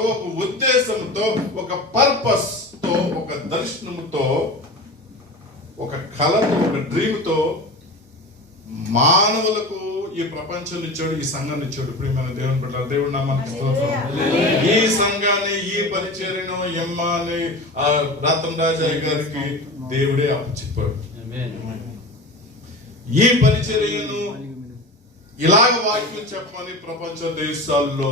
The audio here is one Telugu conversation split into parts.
ఒక ఉద్దేశంతో, ఒక పర్పస్ తో, ఒక దర్శనంతో, ఒక కళతో, ఒక డ్రీమ్ తో మానవులకు ఈ ప్రపంచాన్ని ఇచ్చాడు, ఈ సంఘాన్ని ఇచ్చాడు. ప్రియమైన దేవుని బిడ్డలారా, దేవుడు నామానికి స్తోత్రం. ఈ సంఘాన్ని, ఈ పరిచర్యను ఎమ్మాని రతన్ రాజయ్య గారికి దేవుడే అప్పచెప్పాడు. ఈ పరిచర్యను ఇలాగ వాక్యం చెప్పమని, ప్రపంచ దేశాల్లో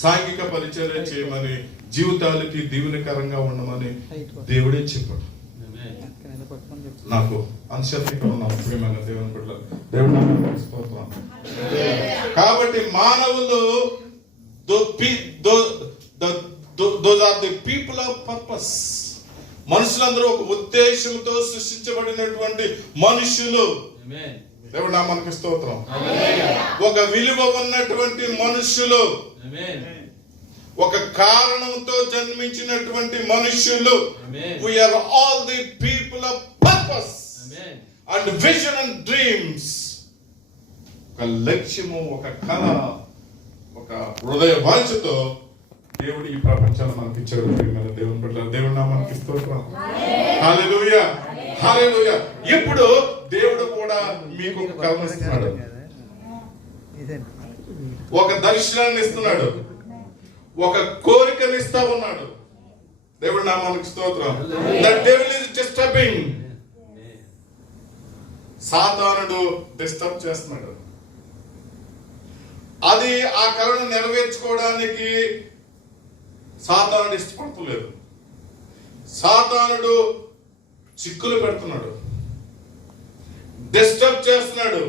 సాంఘిక పరిచర్య చేయమని, జీవితాలకి దీవెనకరంగా ఉండమని దేవుడే చెప్పాడు. నాకు అంశంగా ఉన్నాం. ప్రియమైన దేవుని బిడ్డలారా, దేవుడు నామానికి స్తోత్రం. కాబట్టి మానవులు those are the people of purpose. మనుషులందరూ ఒక ఉద్దేశంతో సృష్టించబడినటువంటి మనుషులు. దేవుడు నామానికి స్తోత్రం. ఒక విలువ ఉన్నటువంటి మనుషులు, ఒక కారణంతో జన్మించినటువంటి మనుషులు. We are all the people of purpose and vision and dreams. ఒక లక్ష్యము, ఒక కళ, ఒక హృదయ వాంఛతో దేవుడు ఈ ప్రపంచాన్ని మనకి ఇచ్చాడు. దేవుని బిడ్డలారా, దేవుడు నామానికి స్తోత్రం. హల్లెలూయా, హల్లెలూయా. ఇప్పుడు దేవుడు కూడా మీకు ఒక కళను ఇస్తున్నాడు, ఒక దర్శనాన్ని ఇస్తున్నాడు, ఒక కోరికని ఇస్తా ఉన్నాడు. దేవుడి నామానికి స్తోత్రం. The devil is disturbing. సాతానుడు డిస్టర్బ్ చేస్తున్నాడు. అది ఆ కళను నెరవేర్చుకోవడానికి సాతానుడు ఇష్టపడతలేదు. సాతానుడు చిక్కులు పెడుతున్నాడు, డిస్టర్బ్ చేస్తున్నాడు,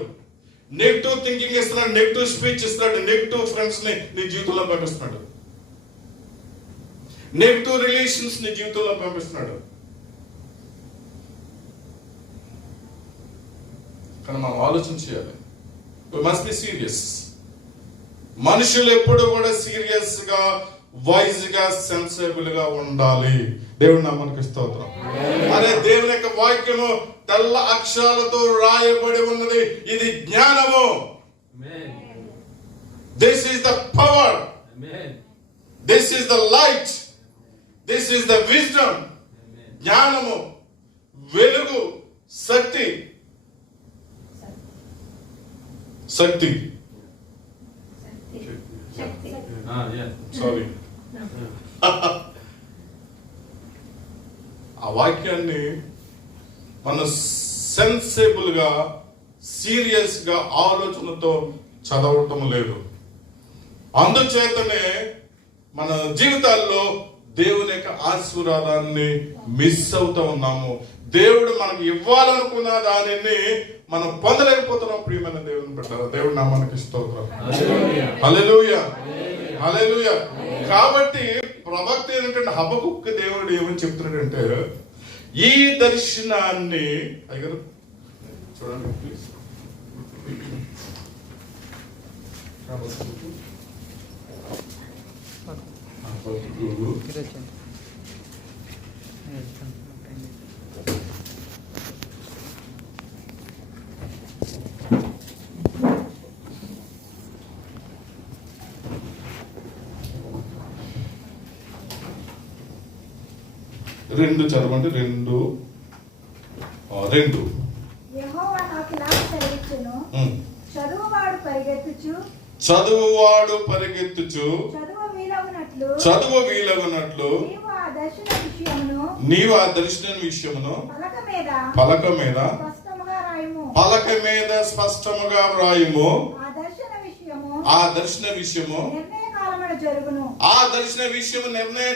నెగిటివ్ థింకింగ్ ఇస్తున్నాడు, నెగిటివ్ స్పీచ్ ఇస్తున్నాడు, నెగిటివ్ ఫ్రెండ్స్ ని నీ జీవితంలో పంపిస్తున్నాడు, నెగిటివ్ రిలేషన్స్ ని జీవితంలో పంపిస్తున్నాడు. కానీ మనం ఆలోచన చేయాలి. We must be serious. మనుషులు ఎప్పుడు కూడా సీరియస్ గా, వైజ్ గా, సెన్సిబుల్ గా ఉండాలి. దేవుడి నామానికి స్తోత్రం. అదే దేవుని యొక్క వాక్యము తెల్ల అక్షరాలతో రాయబడి ఉన్నది. ఇది జ్ఞానము. This is the power, this is the light, this is the wisdom. జ్ఞానము, వెలుగు, శక్తి. శక్తి సారీ ఆ వాక్యాన్ని మన సెన్సిబుల్ గా, సీరియస్ గా, ఆలోచనతో చదవటం లేదు. అందుచేతనే మన జీవితాల్లో దేవుని యొక్క ఆశీర్వాదాన్ని మిస్ అవుతూ ఉన్నాము. దేవుడు మనకు ఇవ్వాలనుకున్న దానిని మనం పొందలేకపోతున్నాం. ప్రియమైన దేవుని బిడ్డలారా, దేవుడు నామానికి స్తోత్రం. హల్లెలూయా, హల్లెలూయా. కాబట్టి ప్రవక్త ఏంటంటే హబక్కుకు దేవుడు ఏమని చెప్తున్నాడంటే, ఈ దర్శనాన్ని అయ్యారు చూడండి ప్లీజ్. రెండు చదవండి. రెండు యెహోవా నాకు ఇలా సెలవిచ్చెను, చదువువాడు పరిగెత్తుచు చదువు వీలగునట్లు నీవు ఆ దర్శన విషయమును పలక మీద స్పష్టముగా వ్రాయుము. ఆ దర్శన విషయము నిర్ణయ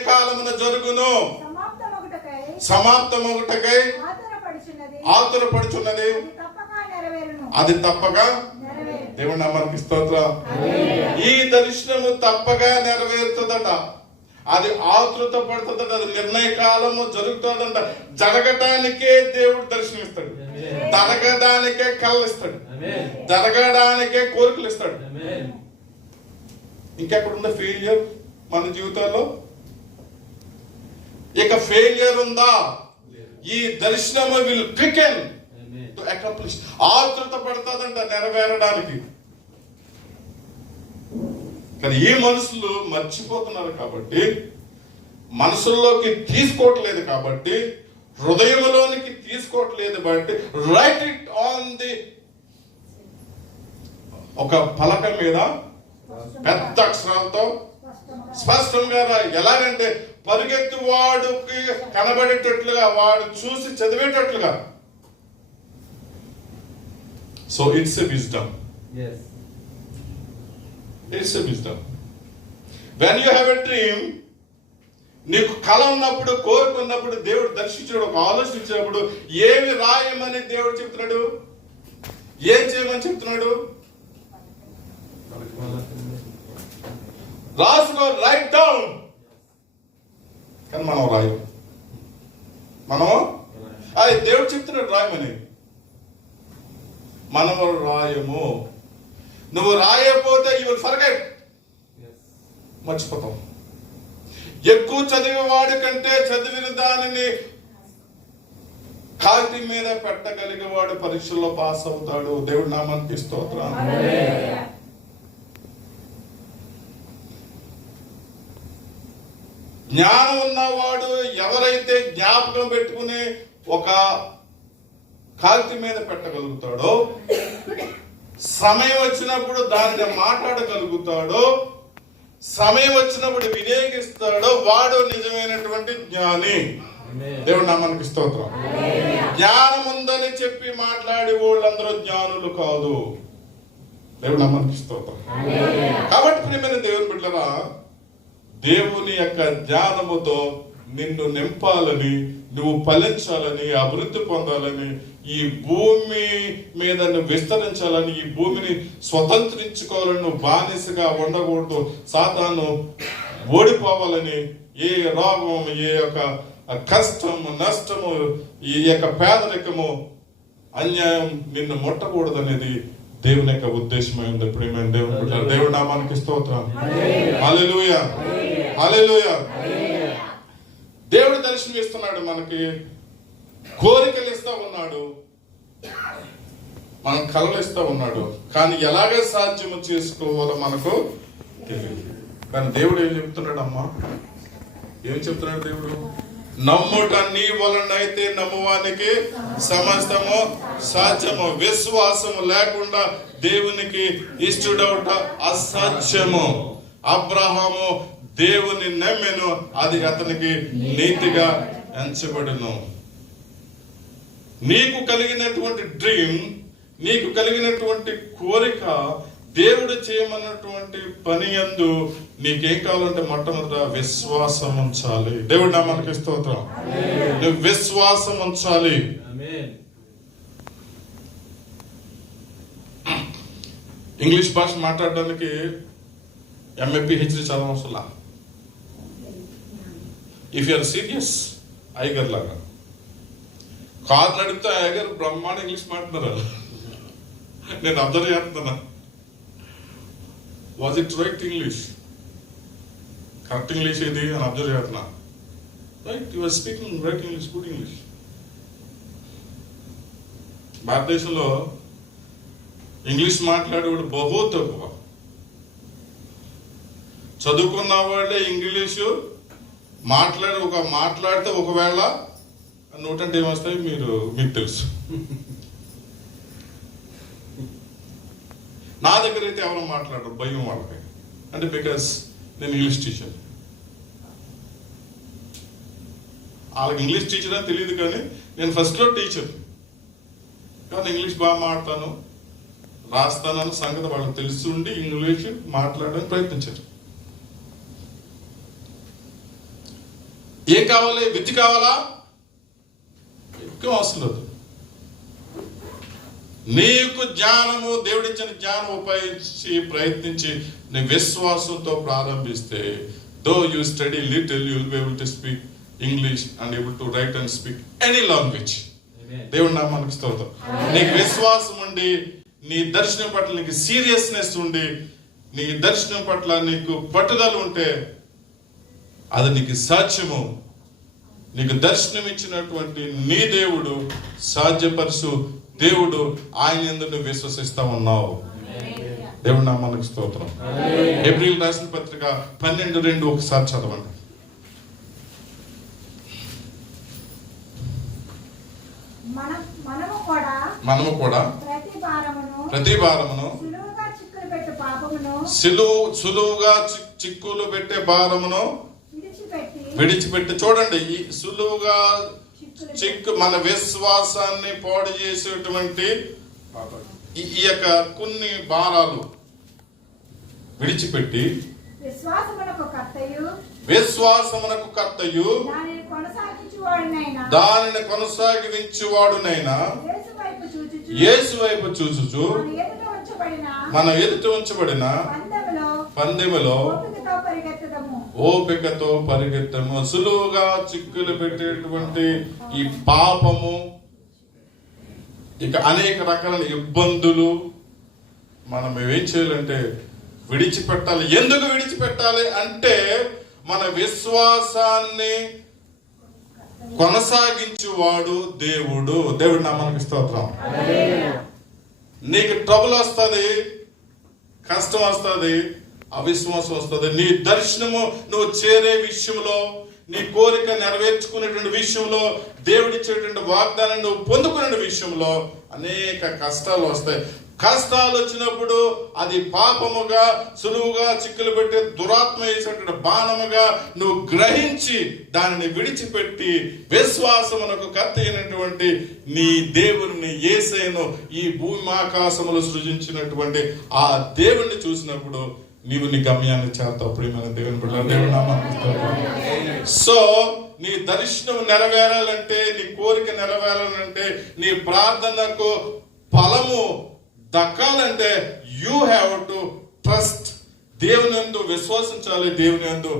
కాలమున జరుగును. సమాప్తమొకటకై ఆతురపడుచున్నది, అది తప్పక. దేవుని నామానికి స్తోత్రం. ఈ దర్శనము తప్పగా నెరవేరుతుందట. అది ఆతృత పడుతుందట. అది నిర్ణయ కాలము జరుగుతుందంట. జరగటానికే దేవుడు దర్శనం ఇస్తాడు, జరగడానికే కళ్ళు ఇస్తాడు, జరగడానికే కోరికలు ఇస్తాడు. ఇంకెక్కడుందా ఫెయిల్యూర్ మన జీవితాల్లో? ఇక ఫెయిల్యూర్ ఉందా? ఈ దర్శనము విల్ బిగిన్ టు అకాంప్లిష్. ఆతృత పడుతుందంట నెరవేరడానికి. కానీ ఈ మనుషులు మర్చిపోతున్నారు కాబట్టి, మనసుల్లోకి తీసుకోవట్లేదు కాబట్టి, హృదయంలోనికి తీసుకోవట్లేదు కాబట్టి, రైట్ ఇట్ ఆన్ ది ఒక పలక మీద పెద్ద అక్షరాలతో స్పష్టంగా ఎలాగంటే పరిగెత్తు వాడుకి కనబడేటట్లుగా, వాడు చూసి చదివేటట్లుగా. So it's a wisdom. It's a wisdom. When you have a dream, నీకు కళ ఉన్నప్పుడు, కోరుకున్నప్పుడు, దేవుడు దర్శించాడు, ఒక ఆలోచించినప్పుడు ఏమి రాయమని దేవుడు చెప్తున్నాడు, ఏం చేయమని చెప్తున్నాడు? రాసుకో, రైట్ డౌన్. కానీ మనం రాయం. అది దేవుడు చెప్తున్నాడు రాయమని, మనము రాయము. నువ్వు రాయకపోతే యు విల్ ఫర్గెట్, మర్చిపోతాం. ఎక్కువ చదివేవాడి కంటే చదివిన దానిని కాగితం మీద పెట్టగలిగేవాడు పరీక్షల్లో పాస్ అవుతాడు. దేవుడి నామానికి స్తోత్రం. జ్ఞానం ఉన్నవాడు ఎవరైతే జ్ఞాపకం పెట్టుకుని ఒక కాగితం మీద పెట్టగలుగుతాడో, సమయం వచ్చినప్పుడు దానిని మాట్లాడగలుగుతాడో, సమయం వచ్చినప్పుడు వినియోగిస్తాడో, వాడు నిజమైనటువంటి జ్ఞాని. దేవుడు నామానికి స్తోత్రం. జ్ఞానం ఉందని చెప్పి మాట్లాడే వాళ్ళందరూ జ్ఞానులు కాదు. దేవుడు నామానికి స్తోత్రం. కాబట్టి ప్రియమైన దేవుని బిడ్డలారా, దేవుని యొక్క జ్ఞానముతో నిన్ను నింపాలని, నువ్వు ఫలించాలని, అభివృద్ధి పొందాలని, ఈ భూమి మీద నువ్వు విస్తరించాలని, ఈ భూమిని స్వతంత్రించుకోవాలని, నువ్వు బానిసగా ఉండకూడదు, సాతాను ఓడిపోవాలని, ఏ రోగం, ఏ యొక్క కష్టము, నష్టము, ఈ యొక్క పేదరికము, అన్యాయం నిన్ను ముట్టకూడదు అనేది దేవుని యొక్క ఉద్దేశమైంది. ప్రియమైన దేవుడి నామానికి స్తోత్రం. హల్లెలూయా, హల్లెలూయా. దేవుడు దర్శనం ఇస్తున్నాడు, మనకి కోరికలు ఇస్తా ఉన్నాడు, మనం కళలు ఇస్తా ఉన్నాడు. కానీ ఎలాగ సాధ్యము చేసుకోవాలో మనకు తెలియదు. కానీ దేవుడు ఏం చెప్తున్నాడు అమ్మా? ఏం చెప్తున్నాడు దేవుడు? నమ్ముట నీ వలనైతే నమ్మువానికి సమస్తము సాధ్యము. విశ్వాసము లేకుండా దేవునికి ఇష్టడవుట అసాధ్యము. అబ్రహాము దేవుని నమ్మెను, అది అతనికి నీతిగా ఎంచబడును. నీకు కలిగినటువంటి డ్రీమ్, నీకు కలిగినటువంటి కోరిక, దేవుడు చేయమన్నటువంటి పని యందు నీకేం కావాలంటే మొట్టమొదట విశ్వాసం ఉంచాలి. దేవుడు నామానికి స్తోత్రం. నువ్వు విశ్వాసం ఉంచాలి. ఇంగ్లీష్ భాష మాట్లాడడానికి MA PhD చదవసలా. ఇఫ్ యూఆర్ సీరియస్, ఐగర్ లాగా కాదు నడిపితే ఐగర్ బ్రహ్మాండ ఇంగ్లీష్ మాట్లాడారు. నేను అబ్జర్వ్ చేస్తున్నా. Was it right English, correct English ఇది అని అబ్జర్వ్ చేస్తున్నా. Right, you are speaking right English, good English. భారతదేశంలో ఇంగ్లీష్ మాట్లాడేవాడు బహు తక్కువ. చదువుకున్న వాళ్ళే ఇంగ్లీషు మాట్లాడితే ఒకవేళ నోటంటే ఏమొస్తాయి మీకు తెలుసు. నా దగ్గర అయితే ఎవరు మాట్లాడరు, భయం వాళ్ళకి. అంటే బికాస్ నేను ఇంగ్లీష్ టీచర్. వాళ్ళకి ఇంగ్లీష్ టీచర్ అని తెలియదు, కానీ నేను ఫస్ట్లో టీచర్. కానీ ఇంగ్లీష్ బాగా మాట్లాడతాను, రాస్తానన్న సంగతి వాళ్ళకి తెలుసుండి ఇంగ్లీష్ మాట్లాడడానికి ప్రయత్నించారు. ఏం కావాలి? విద్య కావాలా? ఎక్కువ అవసరం లేదు. నీకు జ్ఞానము, దేవుడిచ్చిన జ్ఞానం ఉపయోగించి ప్రయత్నించి నీ విశ్వాసంతో ప్రారంభిస్తే, though you study little, you will be able to speak English and able to right and speak any language. దేవుడి నామానికి స్తోత్రం. నీకు విశ్వాసం ఉండి, నీ దర్శనం పట్ల నీకు సీరియస్నెస్ ఉండి, నీ దర్శనం పట్ల నీకు పట్టుదల ఉంటే అది నీకు సాధ్యము. నీకు దర్శనం ఇచ్చినటువంటి నీ దేవుడు సాధ్యపరుచు దేవుడు, ఆయన యందు నువ్వు విశ్వసిస్తా ఉన్నావు. దేవుడి నామానికి స్తోత్రం. ఏప్రిల్ రాసిన పత్రిక 12:2 ఒకసారి చదవండి. మనము కూడా ప్రతి భారమును సులువుగా చిక్కులు పెట్టే భారమును విడిచిపెట్టి. చూడండి, ఈ సులువుగా మన విశ్వాసాన్ని పాడు చేసేటువంటి ఈ యొక్క కొన్ని భారాలు విడిచిపెట్టి విశ్వాసమునకు కర్తయు దానిని కొనసాగించువాడునైనా యేసు వైపు చూచుచు మన ఎదుట ఉంచబడిన పందెములో ఓపికతో పరిగెత్తము. సులువుగా చిక్కులు పెట్టేటువంటి ఈ పాపము, ఇక అనేక రకాల ఇబ్బందులు మనం ఏం చేయాలంటే విడిచిపెట్టాలి. ఎందుకు విడిచిపెట్టాలి అంటే మన విశ్వాసాన్ని కొనసాగించువాడు దేవుడు. దేవుడు నామానికి స్తోత్రం. నీకు ట్రబుల్ వస్తుంది, కష్టం వస్తుంది, అవిశ్వాసం వస్తుంది. నీ దర్శనము నువ్వు చేరే విషయంలో, నీ కోరిక నెరవేర్చుకునేటువంటి విషయంలో, దేవుడిచ్చేటువంటి వాగ్దానం నువ్వు పొందుకునే విషయంలో అనేక కష్టాలు వస్తాయి. కష్టాలు వచ్చినప్పుడు అది పాపముగా, సులువుగా చిక్కులు పెట్టే దురాత్మ వేసేటువంటి బాణముగా నువ్వు గ్రహించి దానిని విడిచిపెట్టి విశ్వాసమునకు కర్త అయినటువంటి నీ దేవుని యేసయ్యను, ఈ భూమి ఆకాశములు సృజించినటువంటి ఆ దేవుణ్ణి చూసినప్పుడు నీవు నీ గమ్యాన్ని చేస్తావు. ప్రియమైన దేవుని బిడ్డ, దేవుని నామానికి స్తోత్రం. సో నీ దర్శనం నెరవేరాలంటే, నీ కోరిక నెరవేరాలంటే, నీ ప్రార్థనకు ఫలము దక్కాలంటే యూ హ్యావ్ టు ట్రస్ట్. దేవుని యందు విశ్వసించాలి, దేవుని యందు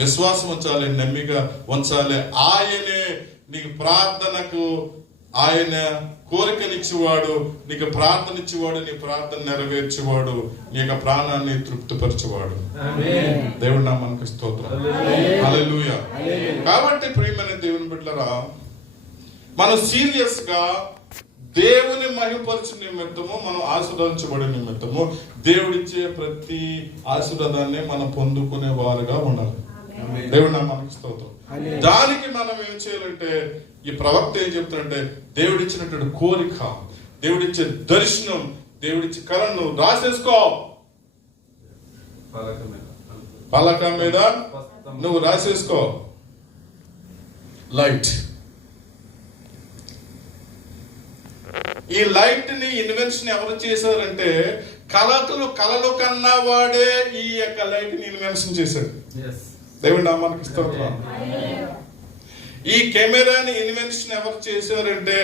విశ్వాసం ఉంచాలి, నమ్మిక ఉంచాలి. ఆయనే నీకు ప్రార్థనకు, ఆయన కోరికనిచ్చేవాడు, నీకు ప్రార్థన ఇచ్చేవాడు, నీ ప్రార్థన నెరవేర్చేవాడు, నీ యొక్క ప్రాణాన్ని తృప్తిపరచేవాడు. దేవుడి నామానికి స్తోత్రం. హల్లెలూయా. కాబట్టి ప్రియమైన దేవుని బిడ్డలారా, మనం సీరియస్ గా దేవుని మహిమపరచు నిమిత్తము, మనం ఆశీర్వదించబడే నిమిత్తము, దేవుడిచ్చే ప్రతి ఆశీర్వాదాన్ని మనం పొందుకునే వారుగా ఉండాలి. దేవుడి నామానికి స్తోత్రం. దానికి మనం ఏం చేయాలంటే, ఈ ప్రవక్త ఏం చెప్తాడంటే, దేవుడిచ్చినటువంటి కోరిక, దేవుడిచ్చే దర్శనం, దేవుడిచ్చే కళను రాసేసుకో. పలక మీద నువ్వు రాసేసుకో. లైట్. ఈ లైట్ ని ఇన్వెన్షన్ ఎవరు చేశారంటే, కళలు కన్నా వాడే ఈ యొక్క లైట్ ని ఇన్వెన్షన్ చేశాడు. దేవుడి నామానికి స్తోత్రం. ఈ కెమెరాని ఇన్వెన్షన్ ఎవరు చేశారంటే,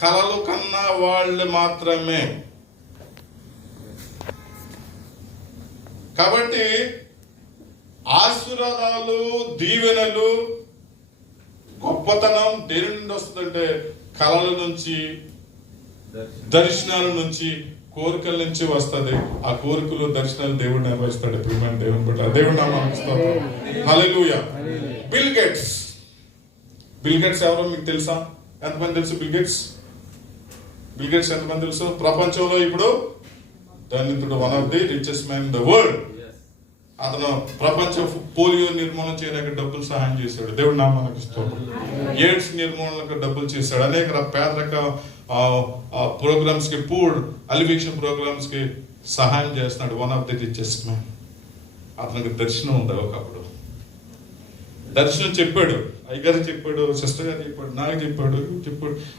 కళలు కన్నా వాళ్ళు మాత్రమే. కాబట్టి ఆశీర్వాదాలు, దీవెనలు, గొప్పతనం దేని నుండి వస్తుందంటే, కళల నుంచి, దర్శనాల నుంచి, కోరికల నుంచి వస్తుంది. ఆ కోరికలు, దర్శనాలు దేవుడు నెరవేరుస్తాడు. ప్రియమైన దేవుని బిడ్డ, దేవుడి నామానికి స్తోత్రం. హల్లెలూయా. బిల్ గేట్స్ ఎవరో మీకు తెలుసా? ఎంతమంది తెలుసు బిల్ గేట్స్ ఎంతమంది తెలుసు? ప్రపంచంలో ఇప్పుడు ధనికుడు, one of the richest man in the world. అతను ప్రపంచ పోలియో నిర్మూలన చేయడానికి డబ్బులు సహాయం చేశాడు. దేవుడి నామానికి స్తోత్రం. ఎయిడ్స్ నిర్మూలనకు డబ్బులు చేశాడు. అనేక పేదరిక ప్రోగ్రామ్స్ కి, పూర్ అలివేషన్ ప్రోగ్రామ్స్ కి సహాయం చేస్తున్నాడు. One of the richest man. అతనికి దర్శనం ఉంది. ఒకప్పుడు దర్శనం చెప్పాడు, అయ్యగారు చెప్పాడు, సిస్టర్ గారు చెప్పాడు, నాకు చెప్పాడు,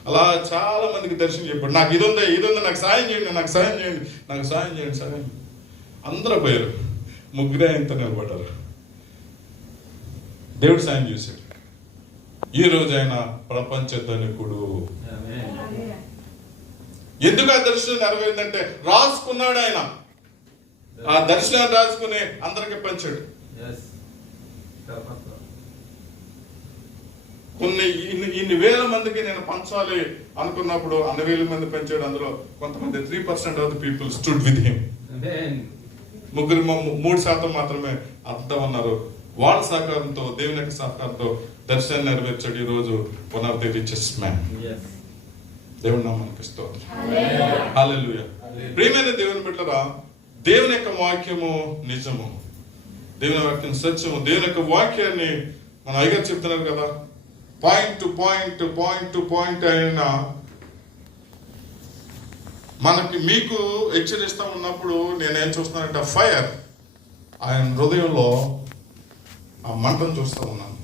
అలా చాలా మందికి దర్శనం చెప్పాడు. నాకు ఇది ఉంది, నాకు సాయం చేయండి, నాకు సాయం చేయండి. అందరూ పోయారు, ముగ్గురే ఆయనతో నిలబడ్డారు. దేవుడు సాయం చేశాడు. ఈ రోజు ఆయన ప్రపంచ ధనికుడు. ఎందుకు ఆ దర్శనం నెరవేరిందంటే, రాసుకున్నాడు ఆయన. ఆ దర్శనాన్ని రాసుకుని అందరికి పంచాడు. ఇన్ని వేల మందికి నేను పంచాలి అనుకున్నప్పుడు అన్ని వేల మంది పెంచాడు. అందులో కొంతమంది 3% of the people stood with him. 3% మాత్రమే అంతా ఉన్నారు. వాళ్ళ సహకారంతో, దేవుని యొక్క సహకారంతో దర్శనం నెరవేర్చాడు. ఈ రోజు one of the richest man. దేవుని నామానికి స్తోత్రం. హల్లెలూయా. ప్రియమైన దేవుని బిడ్డలారా, దేవుని యొక్క వాక్యము నిజము, దేవుని వాక్యం సత్యము. దేవుని యొక్క వాక్యాన్ని మన అయ్యగారు చెప్తున్నారు కదా, point to point, point to point అయినా మనకి మీకు హెచ్చరిస్తూ ఉన్నప్పుడు నేనేం చూస్తున్నానంటే ఫైర్ ఆయన హృదయంలో ఆ మంటను చూస్తూ ఉన్నాను.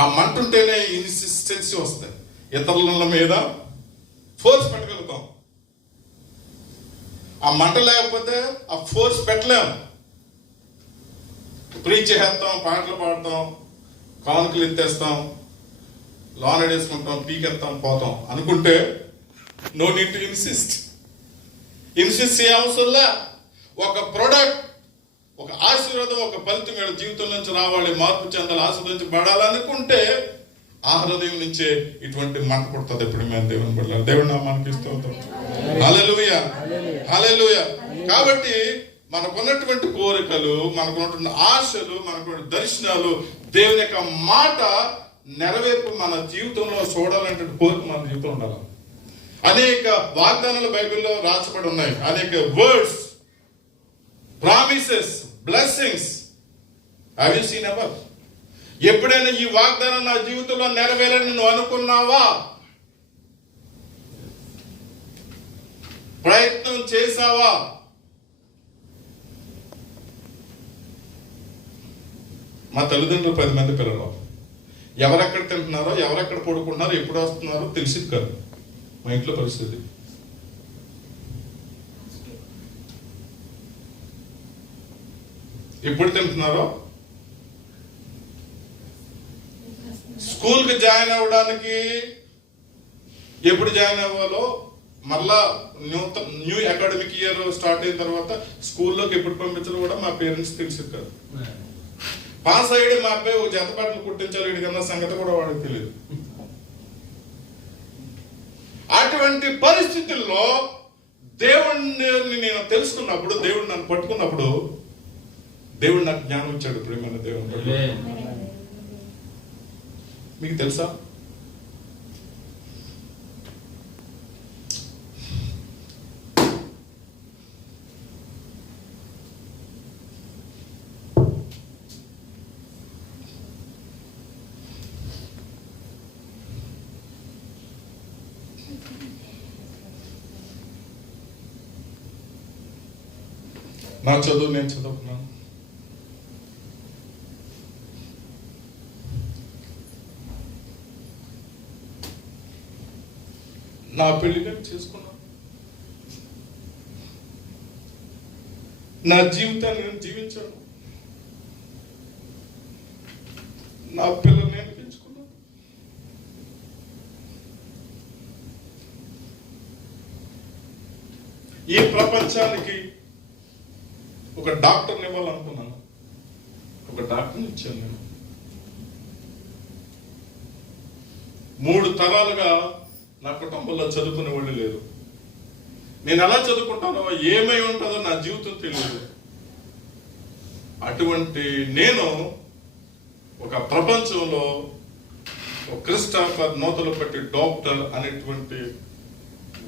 ఆ మంట ఉంటేనే ఇన్సిస్టెన్సీ వస్తాయి, ఇతరుల మీద ఫోర్స్ పెట్టగలుగుతాం. ఆ మంట లేకపోతే ఆ ఫోర్స్ పెట్టలేము. ప్రీచ్ చేస్తాం, పాటలు పాడతాం, కానుకలు ఎత్తేస్తాం, లాన్ వేసుకుంటాం, పీకెత్తాం, పోతాం అనుకుంటే నో నీడ్ టు ఇన్సిస్ట్ చేయ అవసరంలా. ఒక ప్రొడక్ట్, ఒక ఆశీర్వాదం, ఒక ఫలితం వీళ్ళ జీవితం నుంచి రావాలి, మార్పు చెందాలి, ఆశీర్వదించబడాలనుకుంటే ఆ హృదయం నుంచే ఇటువంటి మంట పుడుతుంది. ఎప్పుడు మేము దేవుని పడాలి, దేవుడు నామానికి స్తోత్రం. హల్లెలూయా, హల్లెలూయా. కాబట్టి మనకున్నటువంటి కోరికలు, మనకున్నటువంటి ఆశలు, మనకున్న దర్శనాలు, దేవుని యొక్క మాట నెరవేర్పు మన జీవితంలో చూడాలంటే కోరిక మన జీవితంలో ఉండాలి. అనేక వాగ్దానాలు బైబిల్లో రాసబడి ఉన్నాయి, అనేక words, promises, blessings. Have you seen ever? ఎప్పుడైనా ఈ వాగ్దానం నా జీవితంలో నెరవేరని నువ్వు అనుకున్నావా? ప్రయత్నం చేసావా? మా తల్లిదండ్రులు 10 మంది పిల్లలు. ఎవరెక్కడ తింటున్నారో, ఎవరెక్కడ పడుకుంటున్నారో, ఎప్పుడు వస్తున్నారో తెలిసింది కాదు మా ఇంట్లో పరిస్థితి. ఎప్పుడు తింటున్నారో, స్కూల్కి జాయిన్ అవ్వడానికి ఎప్పుడు జాయిన్ అవ్వాలో, మళ్ళా న్యూ అకాడమిక్ ఇయర్ స్టార్ట్ అయిన తర్వాత స్కూల్లోకి ఎప్పుడు పంపించాలో కూడా మా పేరెంట్స్ తెలిసింది కాదు. పాస్ అయ్యాడు మా అబ్బాయి, ఒక జత బట్టలు కుట్టించాలి వీడికన్నా సంగతి కూడా వాడికి తెలియదు. అటువంటి పరిస్థితుల్లో దేవుడిని నేను తెలుసుకున్నప్పుడు, దేవుడు నన్ను పట్టుకున్నప్పుడు, దేవుడు నాకు జ్ఞానం ఇచ్చాడు. ప్రియమైన దేవుడు, మీకు తెలుసా, నా చదువు నేను చదువుకున్నాను, నా పెళ్లి నేను చేసుకున్నాను, నా జీవితాన్ని నేను జీవించాను, నా పిల్లల్ని నేను పెంచుకున్నాను. ఈ ప్రపంచానికి ఒక డాక్టర్ని ఇవ్వాలనుకున్నాను, ఒక డాక్టర్ని ఇచ్చాను. నేను 3 తరాలుగా నా కుటుంబంలో చదువుకునే వాళ్ళు లేరు. నేను ఎలా చదువుకుంటానో, ఏమై ఉంటుందో నా జీవితం తెలియదు. అటువంటి నేను ఒక ప్రపంచంలో ఒక క్రిస్టోఫర్ నూతలు పట్టి డాక్టర్ అనేటువంటి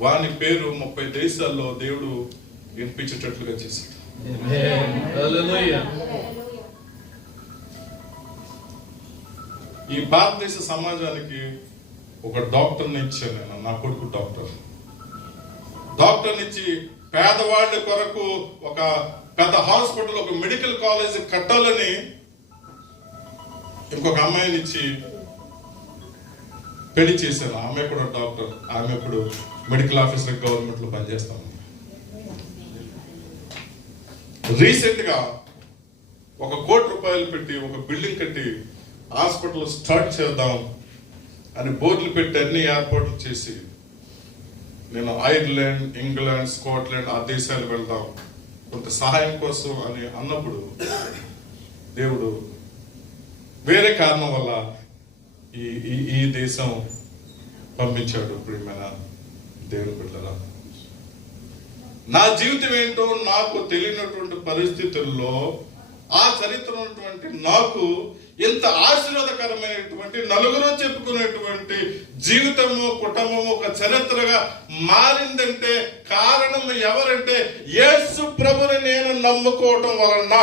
వాని పేరు 30 దేశాల్లో దేవుడు వినిపించేటట్లుగా చేశాడు. ఈ భారతదేశ సమాజానికి ఒక డాక్టర్ని ఇచ్చాను నేను. నా కొడుకు డాక్టర్ని ఇచ్చి పేదవాళ్ళ కొరకు ఒక పెద్ద హాస్పిటల్, ఒక మెడికల్ కాలేజ్ కట్టాలని ఇంకొక అమ్మాయిని ఇచ్చి పెళ్లి చేశాను. ఆమె కూడా డాక్టర్, ఆమె ఇప్పుడు మెడికల్ ఆఫీసర్ గవర్నమెంట్ లో పనిచేస్తాము. రీసెంట్ గా 1 కోటి రూపాయలు పెట్టి ఒక బిల్డింగ్ కట్టి హాస్పిటల్ స్టార్ట్ చేద్దాం అని బోర్డులు పెట్టి అన్ని ఏర్పాట్లు చేసి, నేను ఐర్లాండ్, ఇంగ్లాండ్, స్కాట్లాండ్ ఆ దేశాలు వెళ్దాం కొంత సహాయం కోసం అని అన్నప్పుడు దేవుడు వేరే కారణం వల్ల ఈ దేశం పంపించాడు. ప్రియమైన దేవుని బిడ్డలారా, నా జీవితం ఏంటో నాకు తెలియనటువంటి పరిస్థితుల్లో ఆ చరిత్ర ఉన్నటువంటి నాకు ఎంత ఆశీర్వాదకరమైనటువంటి నలుగురు చెప్పుకునేటువంటి జీవితము, కుటుంబము ఒక చరిత్రగా మారిందంటే కారణం ఎవరంటే యేసు ప్రభుని నేను నమ్ముకోవటం వలన.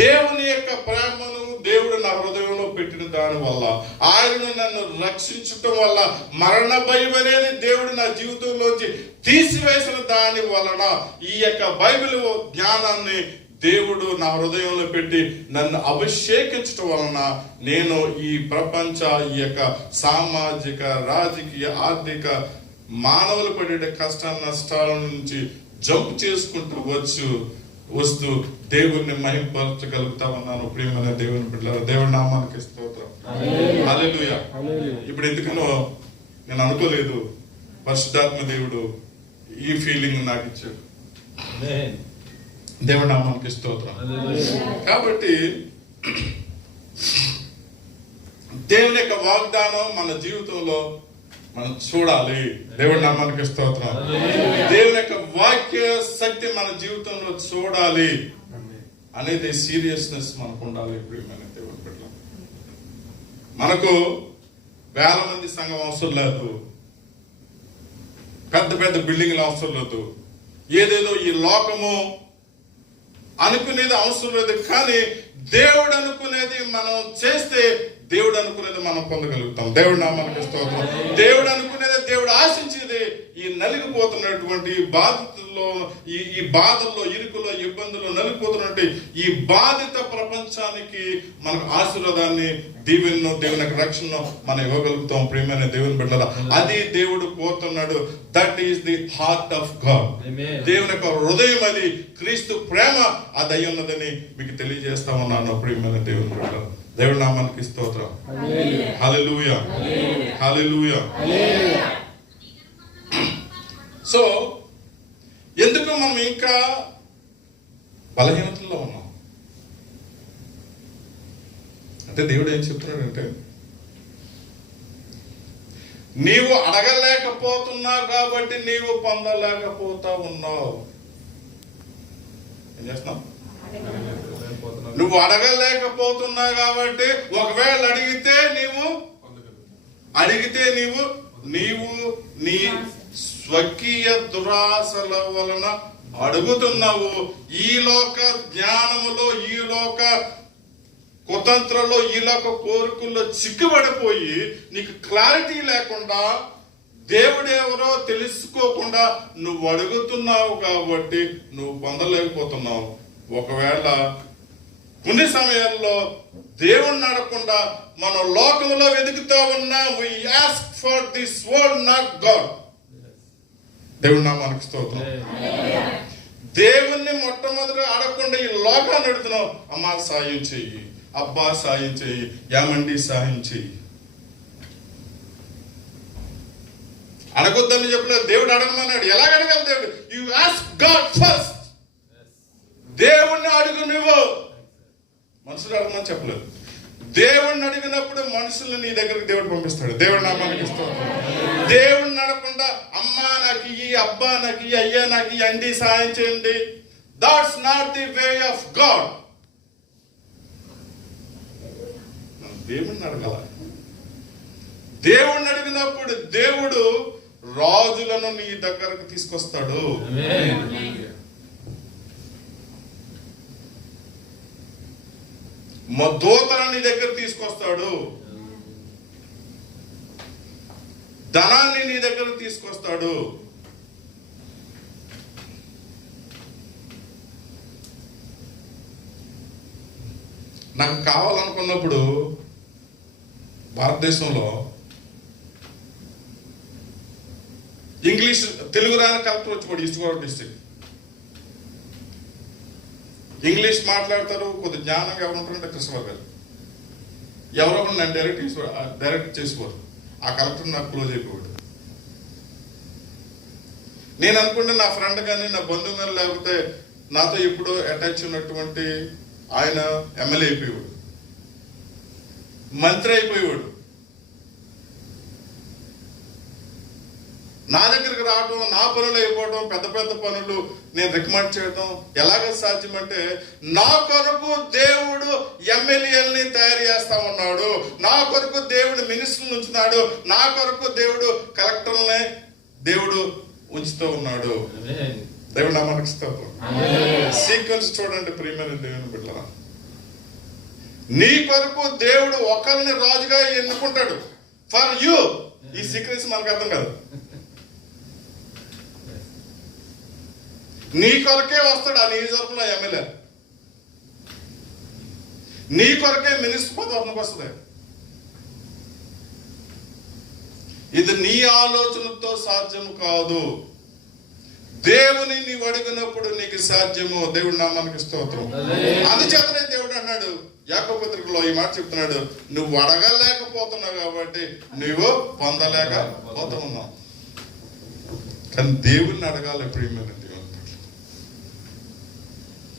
దేవుని యొక్క ప్రేమను దేవుడు నా హృదయంలో పెట్టిన దాని వల్ల, ఆయన నన్ను రక్షించటం వల్ల, మరణ భయం అనేది దేవుడు నా జీవితంలోంచి తీసివేసిన దాని వలన, ఈ యొక్క బైబిల్ జ్ఞానాన్ని దేవుడు నా హృదయంలో పెట్టి నన్ను అభిషేకించటం వలన నేను ఈ ప్రపంచ ఈ యొక్క సామాజిక, రాజకీయ, ఆర్థిక, మానవులు పడే కష్ట నష్టాల నుంచి జంప్ చేసుకుంటూ వస్తూ దేవుణ్ణి మహింపరచగలుగుతా ఉన్నాను. ప్రియమైన దేవుని బిడ్డలారా, దేవుడి నామానికి స్తోత్రం. హల్లెలూయా. ఇప్పుడు ఎందుకనో నేను అనుకోలేదు, పరిశుద్ధాత్మ దేవుడు ఈ ఫీలింగ్ నాకు ఇచ్చాడు. దేవుడి నామానికి స్తోత్రం. కాబట్టి దేవుని యొక్క వాగ్దానం మన జీవితంలో మనం చూడాలి. దేవుడి నామానికి స్తోత్రం. దేవుని యొక్క వాక్య శక్తి మన జీవితంలో చూడాలి అనేది సీరియస్నెస్ మనకు ఉండాలి. ప్రియమైన దేవుని బిడ్డలారా, మనకు వేల మంది సంఘం అవసరం లేదు, పెద్ద పెద్ద బిల్డింగ్లు అవసరం లేదు, ఏదేదో ఈ లోకము అనుకునేది అవసరం లేదు. కానీ దేవుడు అనుకునేది మనం చేస్తే దేవుడు అనుకునేది మనం పొందగలుగుతాం. దేవుడు నామానికి స్తోత్రం. దేవుడు అనుకునేది, దేవుడు ఆశించేది ఈ నలిగిపోతున్నటువంటి బాధితుల్లో, ఈ బాధల్లో, ఇరుకులో, ఇబ్బందుల్లో నలిగిపోతున్నటువంటి ఈ బాధిత ప్రపంచానికి మనకు ఆశీర్వాదాన్ని, దీవెనను, దేవుని యొక్క రక్షణను మనం ఇవ్వగలుగుతాం. ప్రియమైన దేవుని బిడ్డలారా, అది దేవుడు కోరుతున్నాడు. That is the heart of God. దేవుని యొక్క హృదయం అది, క్రీస్తు ప్రేమ అది అయి ఉన్నదని మీకు తెలియజేస్తా ఉన్నాను. ప్రియమైన దేవుని బిడ్డలారా, దేవుడి నామానికి స్తోత్రం. హల్లెలూయా, హల్లెలూయా. సో ఎందుకు మనం ఇంకా బలహీనతల్లో ఉన్నాం అంటే దేవుడు ఏం చెప్తున్నాడంటే, నీవు అడగలేకపోతున్నావు కాబట్టి నీవు పొందలేకపోతా ఉన్నావు. ఏం చేస్తున్నావు? నువ్వు అడగలేకపోతున్నావు కాబట్టి, ఒకవేళ అడిగితే నీవు నీ స్వకీయ దురాశల వలన అడుగుతున్నావు. ఈ లోక జ్ఞానములో, ఈ లోక కుతంత్రంలో, ఈ లోక కోరికల్లో చిక్కుబడిపోయి నీకు క్లారిటీ లేకుండా, దేవుడు ఎవరో తెలుసుకోకుండా నువ్వు అడుగుతున్నావు కాబట్టి నువ్వు పొందలేకపోతున్నావు. ఒకవేళ కొన్ని సమయాల్లో దేవుణ్ణి అడగకుండా మనం లోకంలో వెతుకుతూ ఉన్నాం. we ask for this world, not God. దేవుడి నామానికి స్తోత్రం. దేవుణ్ణి మొట్టమొదటి అడగకుండా ఈ లోకాన్ని అడుగుతున్నాం. అమ్మా సాయం చెయ్యి, అబ్బా సాయం చెయ్యి, యామండి సాయం చెయ్యి. అడగొద్దని చెప్పలేదు, దేవుడు అడగమన్నాడు. ఎలాగ అడగాలి దేవుడు? You ask God first. దేవుణ్ణి అడుగు. నువ్వు మనుషులు అడగమని చెప్పలేదు. దేవుణ్ణి అడిగినప్పుడు మనుషుల్ని నీ దగ్గరికి దేవుడు పంపిస్తాడు. దేవుడి నామానికి స్తోత్రం. దేవుణ్ణి అడగకుండా అమ్మా నాకు ఇయ్యి, అబ్బా నాకు ఇయ్యి, అయ్యా నాకు ఇయ్యి, అండి సాయం చేయండి. That's not the way of God. దేవుణ్ణి అడగాల. దేవుణ్ణి అడిగినప్పుడు దేవుడు రాజులను నీ దగ్గరకు తీసుకొస్తాడు. దూతలను నీ దగ్గర తీసుకొస్తాడు. ధనాన్ని నీ దగ్గర తీసుకొస్తాడు. నాకు కావాలనుకున్నప్పుడు భారతదేశంలో ఇంగ్లీష్ తెలుగు రాని కలెక్టర్ వచ్చి ఈస్ట్ గోదావరి డిస్ట్రిక్ట్ ఇంగ్లీష్ మాట్లాడతారు. కొద్ది జ్ఞానం ఎవరు ఉంటారంటే కృష్ణబాబు గారు. ఎవరో నన్ను డైరెక్ట్ చేసుకోరు. ఆ కలెక్టర్ నాకు క్లోజ్ అయిపోయాడు. నేను అనుకుంటే నా ఫ్రెండ్ కానీ, నా బంధువు కానీ, లేకపోతే నాతో ఎప్పుడో అటాచ్ ఉన్నటువంటి ఆయన ఎమ్మెల్యే అయిపోయాడు, మంత్రి అయిపోయాడు. నా దగ్గరికి రావడం, నా పనులు అయిపోవడం, పెద్ద పెద్ద పనులు నేను రికమెండ్ చేయడం ఎలాగ సాధ్యం అంటే, నా కొరకు దేవుడు ఎమ్మెల్యేలని తయారు చేస్తా ఉన్నాడు, నా కొరకు దేవుడు మినిస్టర్లు ఉంచున్నాడు, నా కొరకు దేవుడు కలెక్టర్లని దేవుడు ఉంచుతూ ఉన్నాడు. దేవుడు నామానికి స్తోత్రం. సీక్వెన్స్ చూడండి ప్రియమైన దేవుని బిడ్డలారా. నీ కొరకు దేవుడు ఒకరిని రాజుగా ఎన్నుకుంటాడు. For you. ఈ సీక్రెట్స్ మనకు అర్థం కాదు. నీ కొరకే వస్తాడు ఆ నియోజకవర్గంలో ఎమ్మెల్యే, నీ కొరకే మినిస్టర్ పదవికి వస్తుంది. ఇది నీ ఆలోచనతో సాధ్యం కాదు. దేవుని నీవు అడిగినప్పుడు నీకు సాధ్యము. దేవుడి నామానికి స్తోత్రం. అందుచేతనే దేవుడు అన్నాడు యాకోబు పత్రికలో ఈ మాట చెప్తున్నాడు, నువ్వు అడగలేకపోతున్నావు కాబట్టి నువ్వు పొందలేకపోతున్నావు. కానీ దేవుణ్ణి అడగాలి. ఎప్పుడు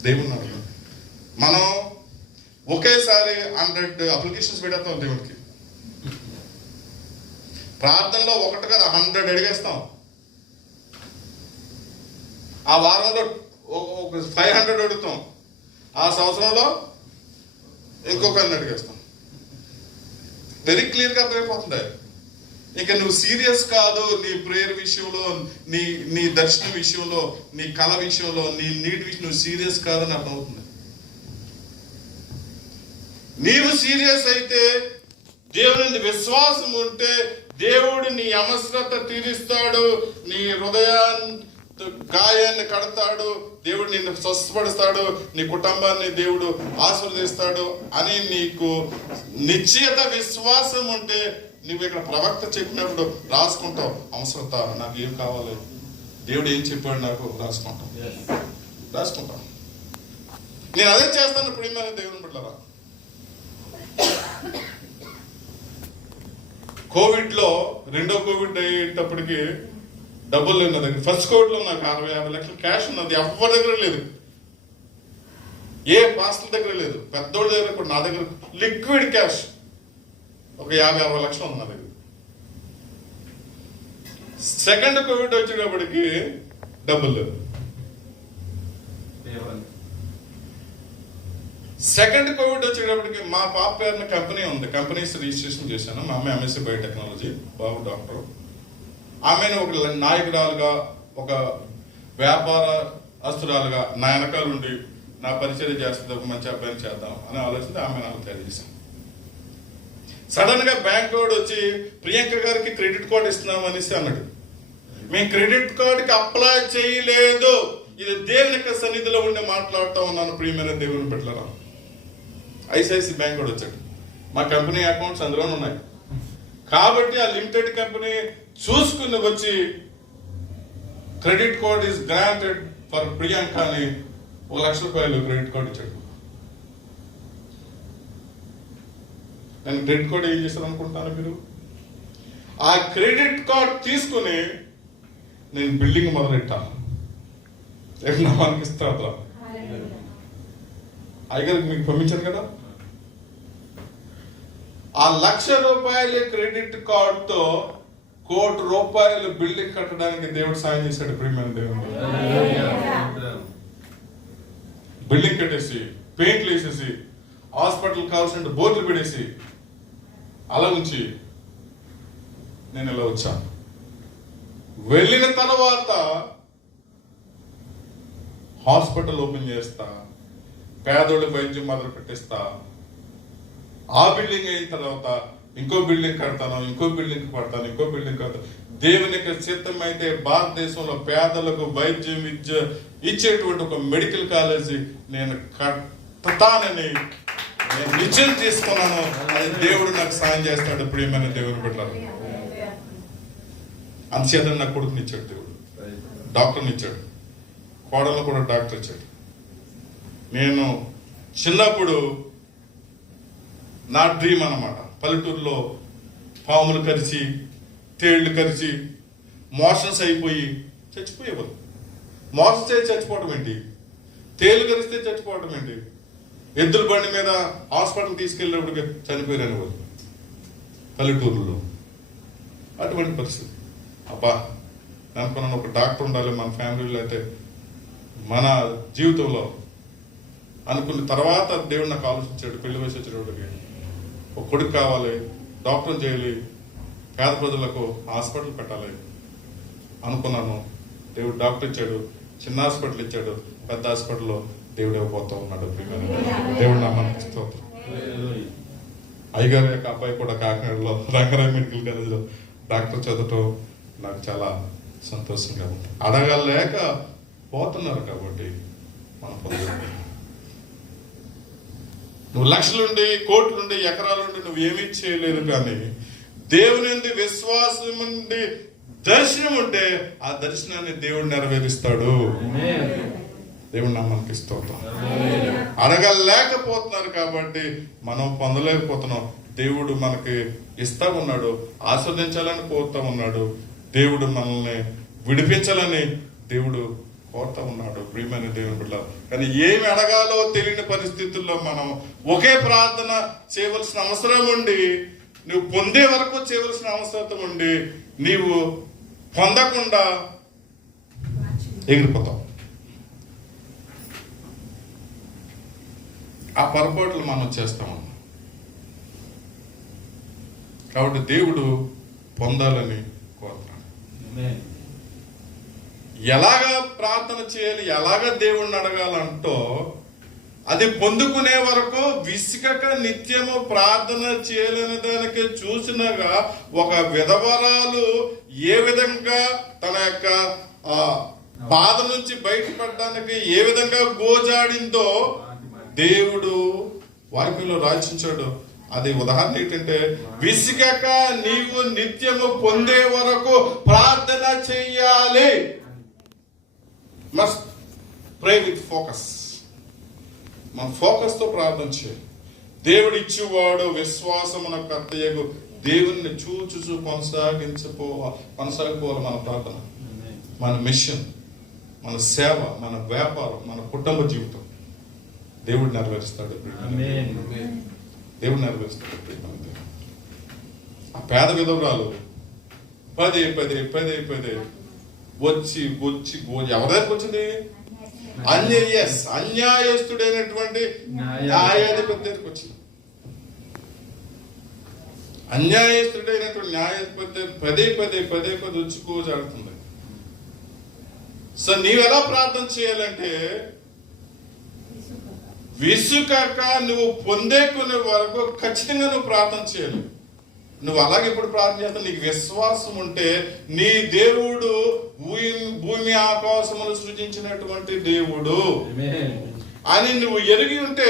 దేవుణ్ణి అడగాలి. మనం ఒకేసారి 100 అప్లికేషన్స్ పెడతాం దేవుడికి. ప్రార్థనలో 1 కాదు 100 అడిగేస్తాం. ఆ వారంలో 500 అడుగుతాం. ఆ సంవత్సరంలో ఇంకొకరిని అడిగేస్తాం. వెరీ క్లియర్గా అర్థమైపోతుంది. ఇక నువ్వు సీరియస్ కాదు నీ ప్రేయర్ విషయంలో, నీ దర్శనం విషయంలో, నీ కళ విషయంలో, నీ నీటి విషయం నువ్వు సీరియస్ కాదని అర్థమవుతుంది. నీవు సీరియస్ అయితే, దేవుని విశ్వాసం ఉంటే దేవుడు నీ అవసరత తీరుస్తాడు, నీ గాయాన్ని కడతాడు, దేవుడు నిన్ను స్వస్థపరుస్తాడు, నీ కుటుంబాన్ని దేవుడు ఆశీర్వదిస్తాడు అని నీకు నిశ్చయత విశ్వాసం ఉంటే నువ్వు ఇక్కడ ప్రవక్త చెప్పినప్పుడు రాసుకుంటావు. అవసరత నాకు ఏం కావాలి, దేవుడు ఏం చెప్పాడు నాకు రాసుకుంటాం. నేను అదే చేస్తాను. ఇప్పుడు ఏమైనా దేవుని బిడ్డలారా, కోవిడ్లో 2వ కోవిడ్ అయ్యేటప్పటికి డబ్బులు లేని దగ్గర, ఫస్ట్ కోవిడ్లో నాకు 60-50 లక్షలు క్యాష్ ఉన్నది. ఎవరి దగ్గర లేదు, ఏ పాస్టర్ దగ్గర లేదు, పెద్దోళ్ళ దగ్గర కూడా. నా దగ్గర లిక్విడ్ క్యాష్ ఒక 50-60 లక్షలు ఉంది నా దగ్గర. సెకండ్ కోవిడ్ వచ్చేటప్పటికి డబ్బులు లేవు. సెకండ్ కోవిడ్ వచ్చేటప్పటికి మా పాప పేరున కంపెనీ ఉంది, కంపెనీస్ రిజిస్ట్రేషన్ చేశాను. మా అమ్మాయి MSc బయోటెక్నాలజీ, బాబు డాక్టర్. ఆమెను ఒక నాయకురాలుగా, ఒక వ్యాపారస్తురాలుగా నా వెనకాల ఉండి నా పరిచయం చేస్తుంది, ఒక మంచి అబ్బాయిని చేద్దాం అని ఆలోచన ఆమె నాకు తయారు చేశాను. సడన్ గా బ్యాంక్ వాడు వచ్చి ప్రియాంక గారికి క్రెడిట్ కార్డు ఇస్తున్నాం అనేసి అన్నాడు. మేము క్రెడిట్ కార్డుకి అప్లై చేయలేదు, ఇది దేవుని యొక్క సన్నిధిలో ఉండి మాట్లాడుతూ ఉన్నాను. ప్రియమైన దేవుని బిడ్డలారా, ICICI బ్యాంక్ వాడు వచ్చాడు. మా కంపెనీ అకౌంట్స్ అందులోనే ఉన్నాయి కాబట్టి ఆ లిమిటెడ్ కంపెనీ చూసుకుని వచ్చి credit card is granted for Priyanka అని 1 లక్ష రూపాయలు క్రెడిట్ కార్డు ఇచ్చాడు. నేను క్రెడిట్ కార్డు ఏం చేశాను అనుకుంటాను మీరు? ఆ క్రెడిట్ కార్డు తీసుకుని నేను బిల్డింగ్ మొదలెట్టాను. నామానికి ఇస్తా. అయ్యగారికి మీకు పంపించాను కదా. ఆ 1 లక్ష రూపాయల క్రెడిట్ కార్డుతో 1 కోటి రూపాయలు బిల్డింగ్ కట్టడానికి దేవుడు సాయం చేశాడు. ప్రియమైన దేవుడు, బిల్డింగ్ కట్టేసి, పెయింట్లు వేసేసి, హాస్పిటల్ కావాల్సిన బోర్డులు పెడేసి అలా ఉంచి నేను ఇలా వచ్చాను. వెళ్ళిన తర్వాత హాస్పిటల్ ఓపెన్ చేస్తా, పేదోళ్ళకి వైద్యం మొదలు పెట్టిస్తా. ఆ బిల్డింగ్ అయిన తర్వాత ఇంకో బిల్డింగ్ కడతాను, ఇంకో బిల్డింగ్ కడతాను, ఇంకో బిల్డింగ్ కడతాను. దేవునికి చిత్తం అయితే భారతదేశంలో పేదలకు వైద్యం విద్య ఇచ్చేటువంటి ఒక మెడికల్ కాలేజీ నేను కడతానని నేను నిశ్చయం తీసుకున్నాను. అది దేవుడు నాకు సాయం చేస్తాడు. ప్రియమైన దేవుని బిడ్డలారా, అందుచేత నా కొడుకుని ఇచ్చాడు దేవుడు, డాక్టర్ని ఇచ్చాడు, కోడలు కూడా డాక్టర్ ఇచ్చాడు. నేను చిన్నప్పుడు నా డ్రీమ్ అన్నమాట, పల్లెటూరులో పాములు కరిచి, తేళ్లు కరిచి, మోషన్స్ అయిపోయి చచ్చిపోయేవాళ్ళు. మోషన్స్ అయి చచ్చిపోవడం ఏంటి, తేళ్లు కరిస్తే చచ్చిపోవడం ఏంటి, ఎద్దుల బండి మీద హాస్పిటల్ తీసుకెళ్ళినప్పుడు చనిపోయారని వాళ్ళు పల్లెటూరులో. అటువంటి పరిస్థితి. అబ్బా అనుకున్నాను ఒక డాక్టర్ ఉండాలి మన ఫ్యామిలీలో, అయితే మన జీవితంలో అనుకున్న తర్వాత దేవుడు నాకు ఆలోచించాడు. పెళ్లి వయసు వచ్చేటప్పటికి ఒక కొడుకు కావాలి, డాక్టర్ చేయాలి, పేద ప్రజలకు హాస్పిటల్ పెట్టాలి అనుకున్నాను. దేవుడు డాక్టర్ ఇచ్చాడు, చిన్న హాస్పిటల్ ఇచ్చాడు, పెద్ద హాస్పిటల్లో దేవుడు ఇవ్వబోతా ఉన్నాడు. దేవుడు నా మనకి స్తోత్రం. అయ్యగారి యొక్క అబ్బాయి కూడా కాకినాడలో రంగారావు మెడికల్ కాలేజీలో డాక్టర్ చదవటం నాకు చాలా సంతోషంగా ఉంది. అడగలేక పోతున్నారు కాబట్టి మనం పొందాలి. నువ్వు లక్షలుండి, కోట్లుండి, ఎకరాలుండి నువ్వు ఏమీ చేయలేరు, కానీ దేవుని యందు విశ్వాసం ఉండి దర్శనం ఉంటే ఆ దర్శనాన్ని దేవుడు నెరవేరుస్తాడు. దేవుడు నామానికి స్తోత్రం. అడగలేకపోతున్నారు కాబట్టి మనం పొందలేకపోతున్నాం. దేవుడు మనకి ఇస్తా ఉన్నాడు, ఆస్వాదించాలని కోరుతా ఉన్నాడు. దేవుడు మనల్ని విడిపించాలని దేవుడు కోరుతా ఉన్నాడు. ప్రియమైన దేవుని బిడ్డ, కానీ ఏమి అడగాలో తెలియని పరిస్థితుల్లో మనం ఒకే ప్రార్థన చేయవలసిన అవసరం ఉండి, నువ్వు పొందే వరకు చేయవలసిన అవసరం ఉండి, నీవు పొందకుండా ఎగిరిపోతావు. ఆ పొరపాట్లు మనం చేస్తాము. కాబట్టి దేవుడు పొందాలని కోరుతున్నాడు. ఎలాగా ప్రార్థన చేయాలి, ఎలాగా దేవుణ్ణి అడగాలంటో అది పొందుకునే వరకు విసుకక నిత్యము ప్రార్థన చేయాలనే దానికి చూసినగా ఒక విధవరాలు ఏ విధంగా తన యొక్క బాధ నుంచి బయటపడడానికి ఏ విధంగా గోజాడిందో దేవుడు వాక్యంలో రాయించాడు. అది ఉదాహరణ ఏంటంటే, విసుగక నీవు నిత్యము పొందే వరకు ప్రార్థన చెయ్యాలి. Must pray with focus. మన ఫోకస్ తో ప్రార్థన చేయాలి. దేవుడు ఇచ్చేవాడు విశ్వాసమున కర్తయ్యకు దేవుణ్ణి చూచు కొనసాగిపోవాలి మన ప్రార్థన, మన మిషన్, మన సేవ, మన వ్యాపారం, మన కుటుంబ జీవితం. దేవుడు నెరవేరుస్తాడు. దేవుడు నెరవేరుస్తాడు. ఆ పేద విధవరాలు పదే వచ్చి ఎవరి దగ్గరకు వచ్చింది? అన్యాయస్తుడైనటువంటి న్యాయాధిపతి దగ్గరకు వచ్చింది. అన్యాయస్తుడైనటువంటి న్యాయాధిపతి పదే వచ్చి కూర్చాడుతుంది. సో నీవెలా ప్రార్థన చేయాలంటే, విసుకక నువ్వు పొందేకునే వరకు ఖచ్చితంగా నువ్వు ప్రార్థన చేయాలి. నువ్వు అలాగే ఇప్పుడు ప్రార్థన చేస్తా, నీకు విశ్వాసం ఉంటే నీ దేవుడు భూమి ఆకాశములు సృజించినటువంటి దేవుడు అని నువ్వు ఎరిగి ఉంటే,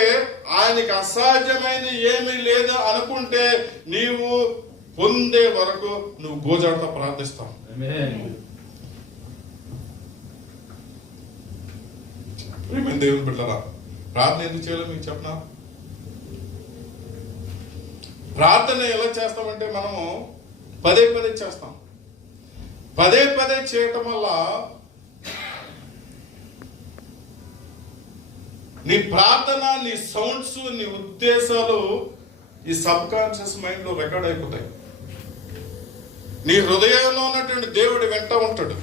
ఆయనకి అసాధ్యమైన ఏమీ లేదు అనుకుంటే, నీవు పొందే వరకు నువ్వు గోజాడుతో ప్రార్థిస్తావు. ప్రియమైన దేవుని బిడ్డలారా, ప్రార్థన ఎందుకు చేయాలో మీకు చెప్పనా? ప్రార్థన ఎలా చేస్తామంటే, మనము పదే చేస్తాం. పదే చేయటం వల్ల నీ ప్రార్థన, నీ సౌండ్స్, నీ ఉద్దేశాలు ఈ సబ్ కాన్షియస్ మైండ్ లో రికార్డ్ అయిపోతాయి. నీ హృదయంలో ఉన్నటువంటి దేవుడు వెంట ఉంటాడు,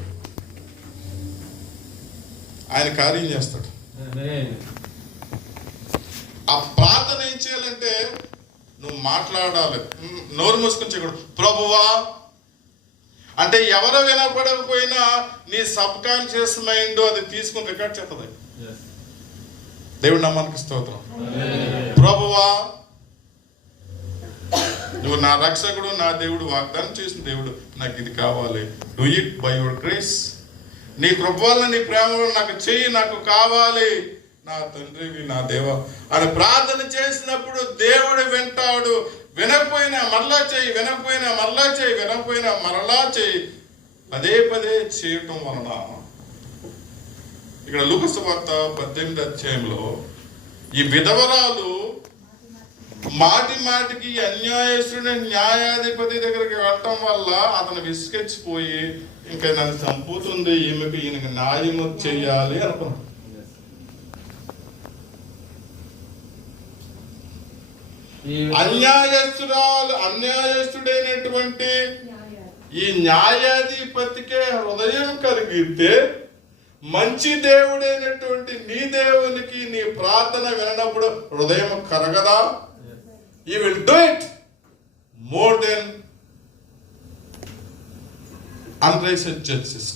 ఆయన కార్యం చేస్తాడు. ఆ ప్రార్థన ఏం చేయాలంటే, నువ్వు మాట్లాడాలి, నోరు మూసుకొని చేయకూడదు. ప్రభువా అంటే ఎవరు వినపడకపోయినా నీ సబ్ కాన్షియస్ మైండ్ అది తీసుకుని రికార్డ్ చేస్తుంది. దేవుడు నామానికి స్తోత్రం. ప్రభువా నువ్వు నా రక్షకుడు, నా దేవుడు, వాగ్దానం చేసిన దేవుడు, నాకు ఇది కావాలి. Do it by your grace. నీ కృప వల్ల, నీ ప్రేమ వల్ల నాకు చెయ్యి, నాకు కావాలి నా తండ్రివి, నా దేవ అని ప్రార్థన చేసినప్పుడు దేవుడు వింటాడు. వినకపోయినా మరలా చేయి, వినకపోయినా మరలా చేయి, వినకపోయినా మరలా చేయి. పదే చేయటం వలన, ఇక్కడ లూకా సువార్త 18వ అధ్యాయంలో ఈ విధవరాలు మాటికి అన్యాయస్తుడి న్యాయాధిపతి దగ్గరికి వెళ్ళటం వల్ల అతను విసుకెచ్చిపోయి, ఇంకా నన్ను చంపుతుంది, ఈయనకి న్యాయము చెయ్యాలి అనుకున్నాడు. అన్యాయస్తుడైనటువంటి ఈ న్యాయాధిపతికే హృదయం కలిగితే మంచి దేవుడైనటువంటి నీ దేవునికి నీ ప్రార్థన వినప్పుడు హృదయం కరగదా? You will do it more than unrighteous judges.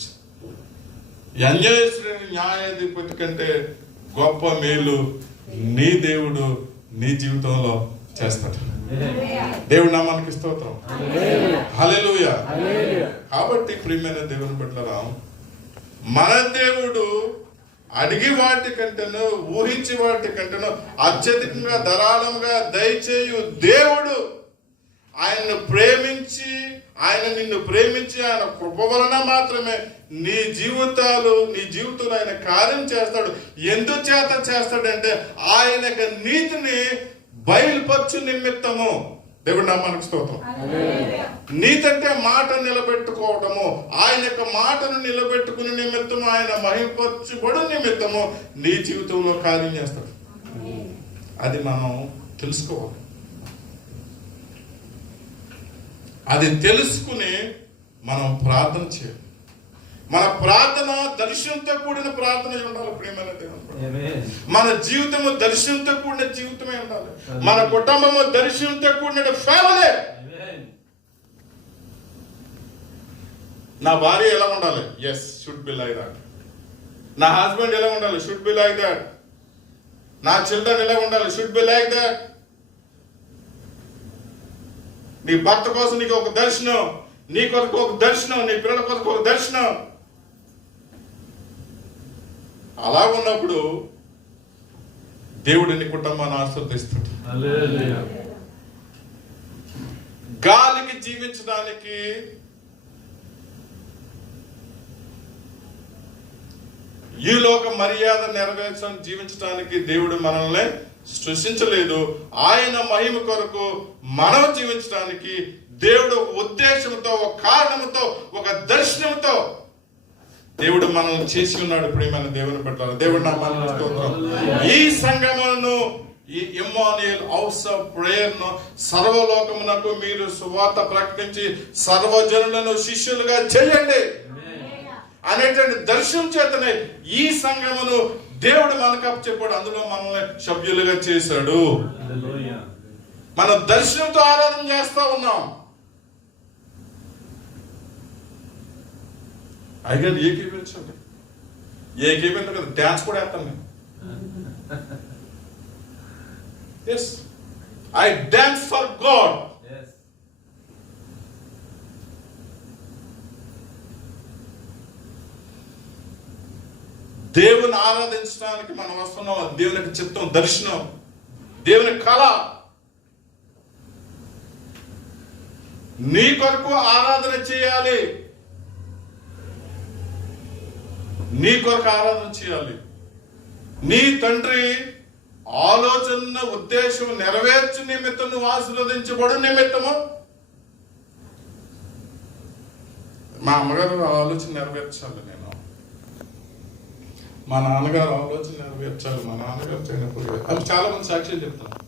అన్యాయస్తుడైన న్యాయాధిపతి కంటే గొప్ప మేలు నీ దేవుడు నీ జీవితంలో చేస్తాడు. దేవుడు నామానికి స్తోత్రం. హల్లెలూయా. కాబట్టి ప్రియమైన దేవుని బిడ్డలారా, మన దేవుడు అడిగి వాటి కంటేనో ఊహించి వాటి కంటేనో అత్యధికంగా ధారాళంగా దయచేయు దేవుడు. ఆయన్ను ప్రేమించి నిన్ను ప్రేమించి ఆయన కృప వలన మాత్రమే నీ జీవితంలో ఆయన కార్యం చేస్తాడు. ఎందుచేత చేస్తాడంటే ఆయన నీతిని బయలుపరచు నిమిత్తము. దేవుడు నామానికి స్తోత్రం. నీతి అంటే మాట నిలబెట్టుకోవటము. ఆయన యొక్క మాటను నిలబెట్టుకునే నిమిత్తము, ఆయన మహిమపరచుబడు నిమిత్తము నీ జీవితంలో కార్యం చేస్తాడు. అది మనం తెలుసుకోవాలి. అది తెలుసుకుని మనం ప్రార్థన చేయాలి. మన ప్రార్థన దర్శనంతో కూడిన ప్రార్థన ఉండాలి. ప్రియమైన దేవుని, మన జీవితము దర్శనంతో కూడిన జీవితమే ఉండాలి. మన కుటుంబము దర్శనంతో కూడిన ఫ్యామిలీ. నా భార్య ఎలా ఉండాలి? Yes, should be like that. నా హస్బెండ్ ఎలా ఉండాలి? Should be like that. నా చిల్డ్రన్ ఎలా ఉండాలి? Should be like that. నీ భర్త కోసం నీకు ఒక దర్శనం, నీ కొరకు ఒక దర్శనం, నీ పిల్లల కొరకు ఒక దర్శనం. అలా ఉన్నప్పుడు దేవుడు నీ కుటుంబాన్ని ఆశీర్వదిస్తాడు. గాలికి జీవించడానికి ఈ లోక మర్యాద నెరవేర్చని జీవించడానికి దేవుడు మనల్ని సృష్టించలేదు. ఆయన మహిమ కొరకు మనం జీవించడానికి దేవుడు ఒక ఉద్దేశంతో, ఒక కారణంతో, ఒక దర్శనంతో దేవుడు మనల్ని చేసి ఉన్నాడు. ప్రియమైన దేవుని పట్ల దేవుడు నామానికి స్తోత్రం. ఈ సంగమను, ఈ ఇమ్మానుయేల్ హౌస్ ఆఫ్ ప్రేయర్ ను సర్వలోకమునకు మీరు సువార్త ప్రకటించి సర్వజనులను శిష్యులుగా చేయండి అనేటువంటి దర్శనం చేతనే ఈ సంఘమును దేవుడు మనకు అప్పచెప్పాడు. అందులో మనల్ని సభ్యులుగా చేశాడు. మనం దర్శనంతో ఆరాధన చేస్తా ఉన్నాం. అయ్యగారు ఏకీపించండి. ఏకీపించ కదా, డాన్స్ కూడా వేస్తాను నేను. Yes, I dance for God. దేవుని ఆరాధించడానికి మనం వస్తున్నాం. దేవునికి చిత్తం, దర్శనం, దేవుని కళ. నీ కొరకు ఆరాధన చేయాలి. నీ కొరకు ఆరాధన చేయాలి. నీ తండ్రి ఆలోచన ఉద్దేశం నెరవేర్చు నిమిత్తం నువ్వు ఆశీర్వదించబడు నిమిత్తము. మా అమ్మగారు ఆలోచన నెరవేర్చాలి, నేను మా నాన్నగారు ఆలోచన నెరవేర్చాలి. మా నాన్నగారు చేయనప్పుడు అది చాలా మంది సాక్ష్యం చెప్తాను.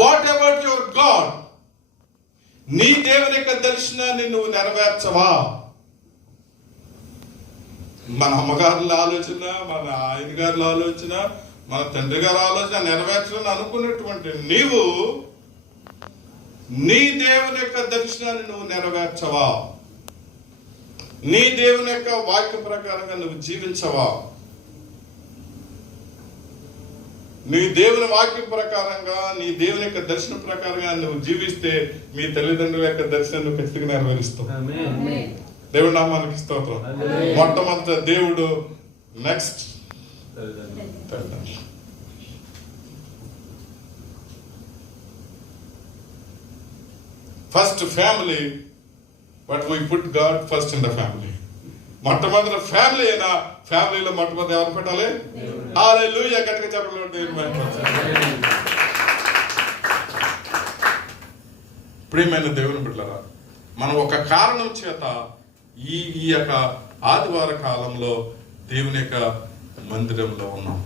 What about your God? నీ దేవుని యొక్క దర్శనాన్ని నువ్వు నెరవేర్చవా? మన అమ్మగారుల ఆలోచన, మన ఆయన గారుల ఆలోచన, మన తండ్రి గారి ఆలోచన నెరవేర్చాలని అనుకున్నటువంటి నీవు నీ దేవుని యొక్క దర్శనాన్ని నువ్వు నెరవేర్చవా? నీ దేవుని యొక్క వాక్య ప్రకారంగా నువ్వు జీవించవా? నీ దేవుని వాక్యం ప్రకారంగా, నీ దేవుని యొక్క దర్శనం ప్రకారంగా నువ్వు జీవిస్తే మీ తల్లిదండ్రుల యొక్క దర్శనం నువ్వు ఖచ్చితంగా నెరవేరుస్తావు. దేవుడు నామానికి స్తోత్రం. మొట్టమొదట దేవుడు, నెక్స్ట్ తల్లిదండ్రులు. First family, but we put God first in the family. మొట్టమొదటి ఫ్యామిలీ అయినా ఫ్యామిలీలో మొట్టమొదటి ఎవరు పెట్టాలి? హల్లెలూయా. గట్టిగా చెప్పండి. ప్రియమైన దేవుని బిడ్డలారా, మనం ఒక కారణం చేత ఈ యొక్క ఆదివార కాలంలో దేవుని యొక్క మందిరంలో ఉన్నాం.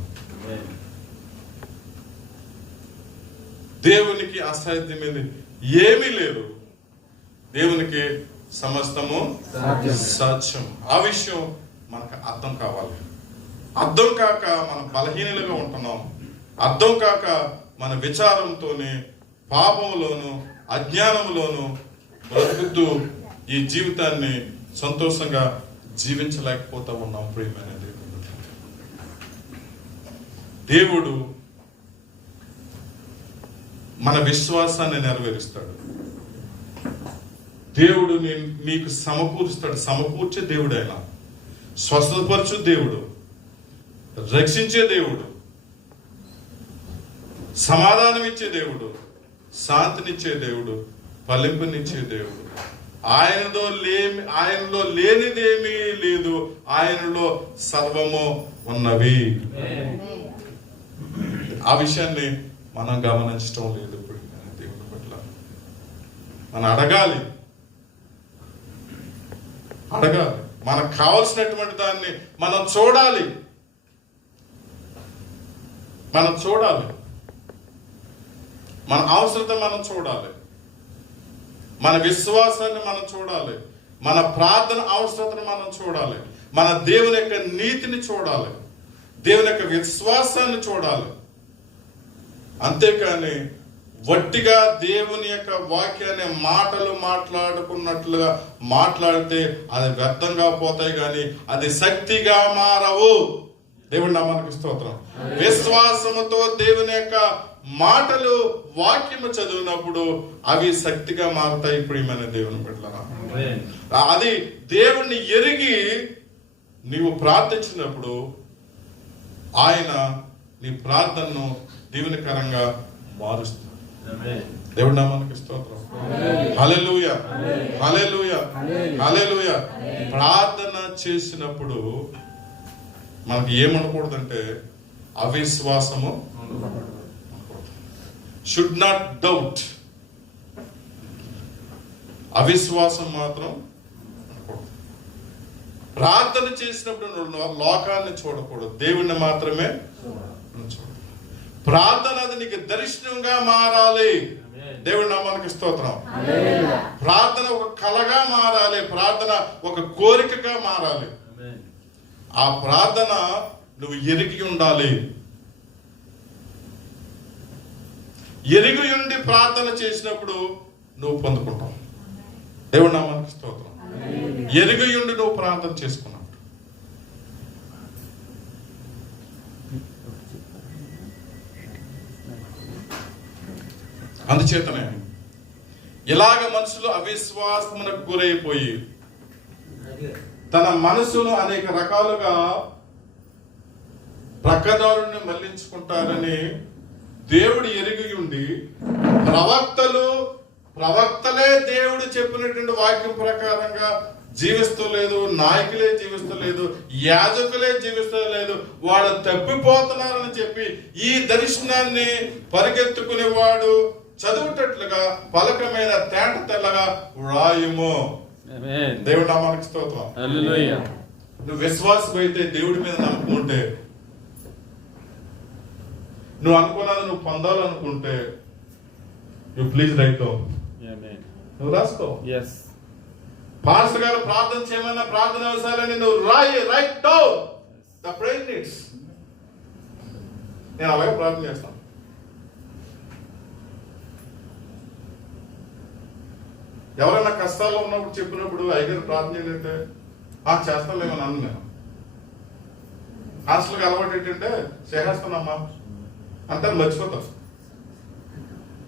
దేవునికి అసాధ్యమైనది ఏమీ లేదు. దేవునికి సమస్తము సాధ్యం. ఆ విషయం మనకు అర్థం కావాలి. అర్థం కాక మనం బలహీనులుగా ఉంటున్నాం. అర్థం కాక మన విచారంతోనే పాపంలోను అజ్ఞానంలోను బ్రతుకుతూ ఈ జీవితాన్ని సంతోషంగా జీవించలేకపోతా ఉన్నాం. ప్రియమైన దేవుడు మన విశ్వాసాన్ని నెరవేరుస్తాడు. దేవుడు మీకు సమకూరుస్తాడు. సమకూర్చే దేవుడు ఆయన, స్వస్థపరచు దేవుడు, రక్షించే దేవుడు, సమాధానం ఇచ్చే దేవుడు, శాంతినిచ్చే దేవుడు, ఫలింపునిచ్చే దేవుడు. ఆయనలో లేనిదేమీ లేదు, ఆయనలో సర్వము ఉన్నవి. ఆ విషయాన్ని మనం గమనించడం లేదు. ఇప్పుడు దేవుడి పట్ల మనం అడగాలి. మనకు కావలసినటువంటి దాన్ని మనం చూడాలి. మన అవసరత మనం చూడాలి. మన విశ్వాసాన్ని మనం చూడాలి. మన ప్రార్థన అవసరతను మనం చూడాలి. మన దేవుని యొక్క నీతిని చూడాలి. దేవుని యొక్క విశ్వాసాన్ని చూడాలి. అంతేకాని వట్టిగా దేవుని యొక్క వాక్యాన్ని మాటలు మాట్లాడుకున్నట్లుగా మాట్లాడితే అది వ్యర్థంగా పోతాయి, కానీ అది శక్తిగా మారవు. దేవుడి నామానికి స్తోత్రం. విశ్వాసముతో దేవుని యొక్క మాటలు వాక్యము చదివినప్పుడు అవి శక్తిగా మారుతాయి. ఇప్పుడు మన దేవుని బిడ్డలారా, అది దేవుణ్ణి ఎరిగి నీవు ప్రార్థించినప్పుడు ఆయన నీ ప్రార్థనను దీవెనకరంగా మారుస్తాడు. దేవుడి నామానికి స్తోత్రం. హల్లెలూయా, హల్లెలూయా, హల్లెలూయా. ప్రార్థన చేసినప్పుడు మనకి ఏమనకూడదంటే అవిశ్వాసము, షుడ్ నాట్ డౌట్. అవిశ్వాసం మాత్రం ప్రార్థన చేసినప్పుడు లోకాన్ని చూడకూడదు, దేవుణ్ణి మాత్రమే చూడాలి. ప్రార్థన అది నీకు దర్శనంగా మారాలి. దేవుడి నామానికి స్తోత్రం. ప్రార్థన ఒక కళగా మారాలి. ప్రార్థన ఒక కోరికగా మారాలి. ఆ ప్రార్థన నువ్వు ఎరిగి ఉండాలి. ఎరిగి ఉండి ప్రార్థన చేసినప్పుడు నువ్వు పొందుకుంటావు. దేవుడి నామానికి స్తోత్రం. ఎరిగి ఉండి నువ్వు ప్రార్థన చేసుకున్నావు. అందుచేతనే ఇలాగ మనుషులు అవిశ్వాసమునకు గురైపోయి తన మనసును అనేక రకాలుగా ప్రక్కదారుని మళ్లించుకుంటారని దేవుడు ఎరిగి ఉండి ప్రవక్తలే దేవుడు చెప్పినటువంటి వాక్యం ప్రకారంగా జీవిస్తలేదు, నాయకులే జీవిస్తలేదు, యాజకులే జీవిస్తలేదు, వాళ్ళు తప్పిపోతున్నారని చెప్పి ఈ దర్శనాన్ని పరిగెత్తుకునేవాడు చదువుటట్లుగా పలకమైన తేట తెల్లగా వ్రాయుము. దేవుడి నామానికి స్తోత్రం. నువ్వు విశ్వాసం అయితే, దేవుడి మీద నమ్మకం ఉంటే, నువ్వు అనుకున్నది నువ్వు పొందాలనుకుంటే యు ప్లీజ్ రైట్ డౌన్. నువ్వు రాసుకో. పాస్టర్ గారు ప్రార్థన చేయమన్న ప్రార్థన అవసరాలని నువ్వు right down the prayer needs. నేను అలాగే ప్రార్థన చేస్తాను. ఎవరైనా కష్టాల్లో ఉన్నప్పుడు చెప్పినప్పుడు అయ్యగారు ప్రార్థన ఏంటంటే చేస్తాలేమని అన్ను. నేను హాస్టల్కి అలవాటు ఏంటంటే చేస్తానమ్మా అంటే మర్చిపోతాను.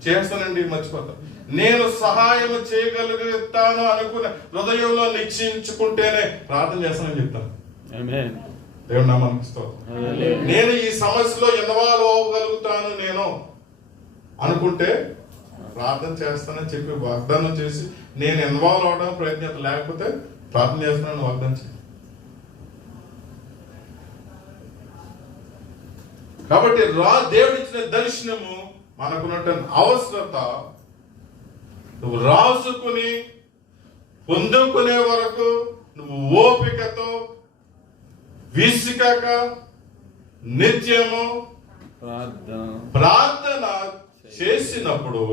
చేస్తానండి మర్చిపోతాను. నేను సహాయం చేయగలుగుతాను అనుకున్న హృదయంలో నిశ్చయించుకుంటేనే ప్రార్థన చేస్తానని చెప్తాను. దేవుడి నామానికి స్తోత్రం. నేను ఈ సమస్యలో ఇన్వాల్వ్ అవ్వగలుగుతాను నేను అనుకుంటే ప్రార్థన చేస్తానని చెప్పి వాగ్దానం చేసి నేను ఇన్వాల్వ్ అవడానికి ప్రయత్నం, లేకపోతే ప్రార్థన చేస్తానని వాగ్దానం చేయాలి. కాబట్టి దేవుడిచ్చిన దర్శనము మనకున్నటువంటి అవసరత నువ్వు రాసుకుని పొందుకునే వరకు నువ్వు ఓపికతో విసికక నిత్యము ప్రార్థన చేసినప్పుడు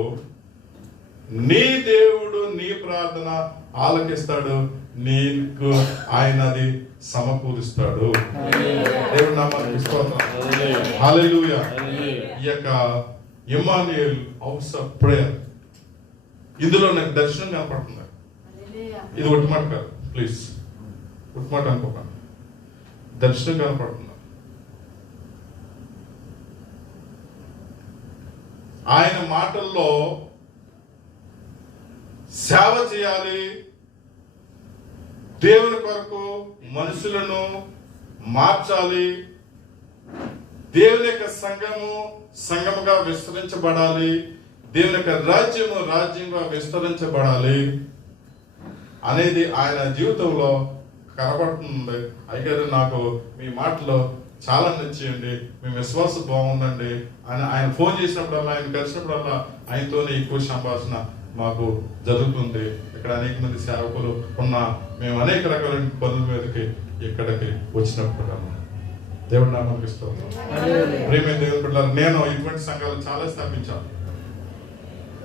నీ దేవుడు నీ ప్రార్థన ఆలకిస్తాడు, నీకు ఆయన అది సమకూరుస్తాడు. దేవుడు నామానికి స్తోత్రం. హల్లెలూయా. ఈ యొక్క ఇమ్మానుయేల్ హౌస్ ఆఫ్ ప్రేయర్, ఇందులో నాకు దర్శనం కనపడుతుంది. ఇది ఒట్టుమాట కాదు, ప్లీజ్ ఒట్టుమాట అనుకోకండి, దర్శనం కనపడుతుంది. ఆయన మాటల్లో సేవ చేయాలి, దేవుని కొరకు మనుషులను మార్చాలి, దేవుని యొక్క సంఘముగా విస్తరించబడాలి, దేవుని యొక్క రాజ్యంగా విస్తరించబడాలి అనేది ఆయన జీవితంలో కనబడుతుంది. అయ్యారు, నాకు మీ మాటలో చాలా నచ్చేయండి, మీ విశ్వాసం బాగుందండి అని ఆయన ఫోన్ చేసినప్పుడల్లా, ఆయన కలిసినప్పుడల్లా ఆయనతోనే ఎక్కువ సంభాషణ మాకు జరుగుతుంది. ఇక్కడ అనేక మంది సేవకులు ఉన్నా మేము అనేక రకాలైన పనుల మీదకి ఇక్కడికి వచ్చినప్పుడు దేవుడు నామానికి స్తోత్రం. ప్రేమ దేవుని బిడ్డలారా, నేను ఇటువంటి సంఘాలు చాలా స్థాపించాను.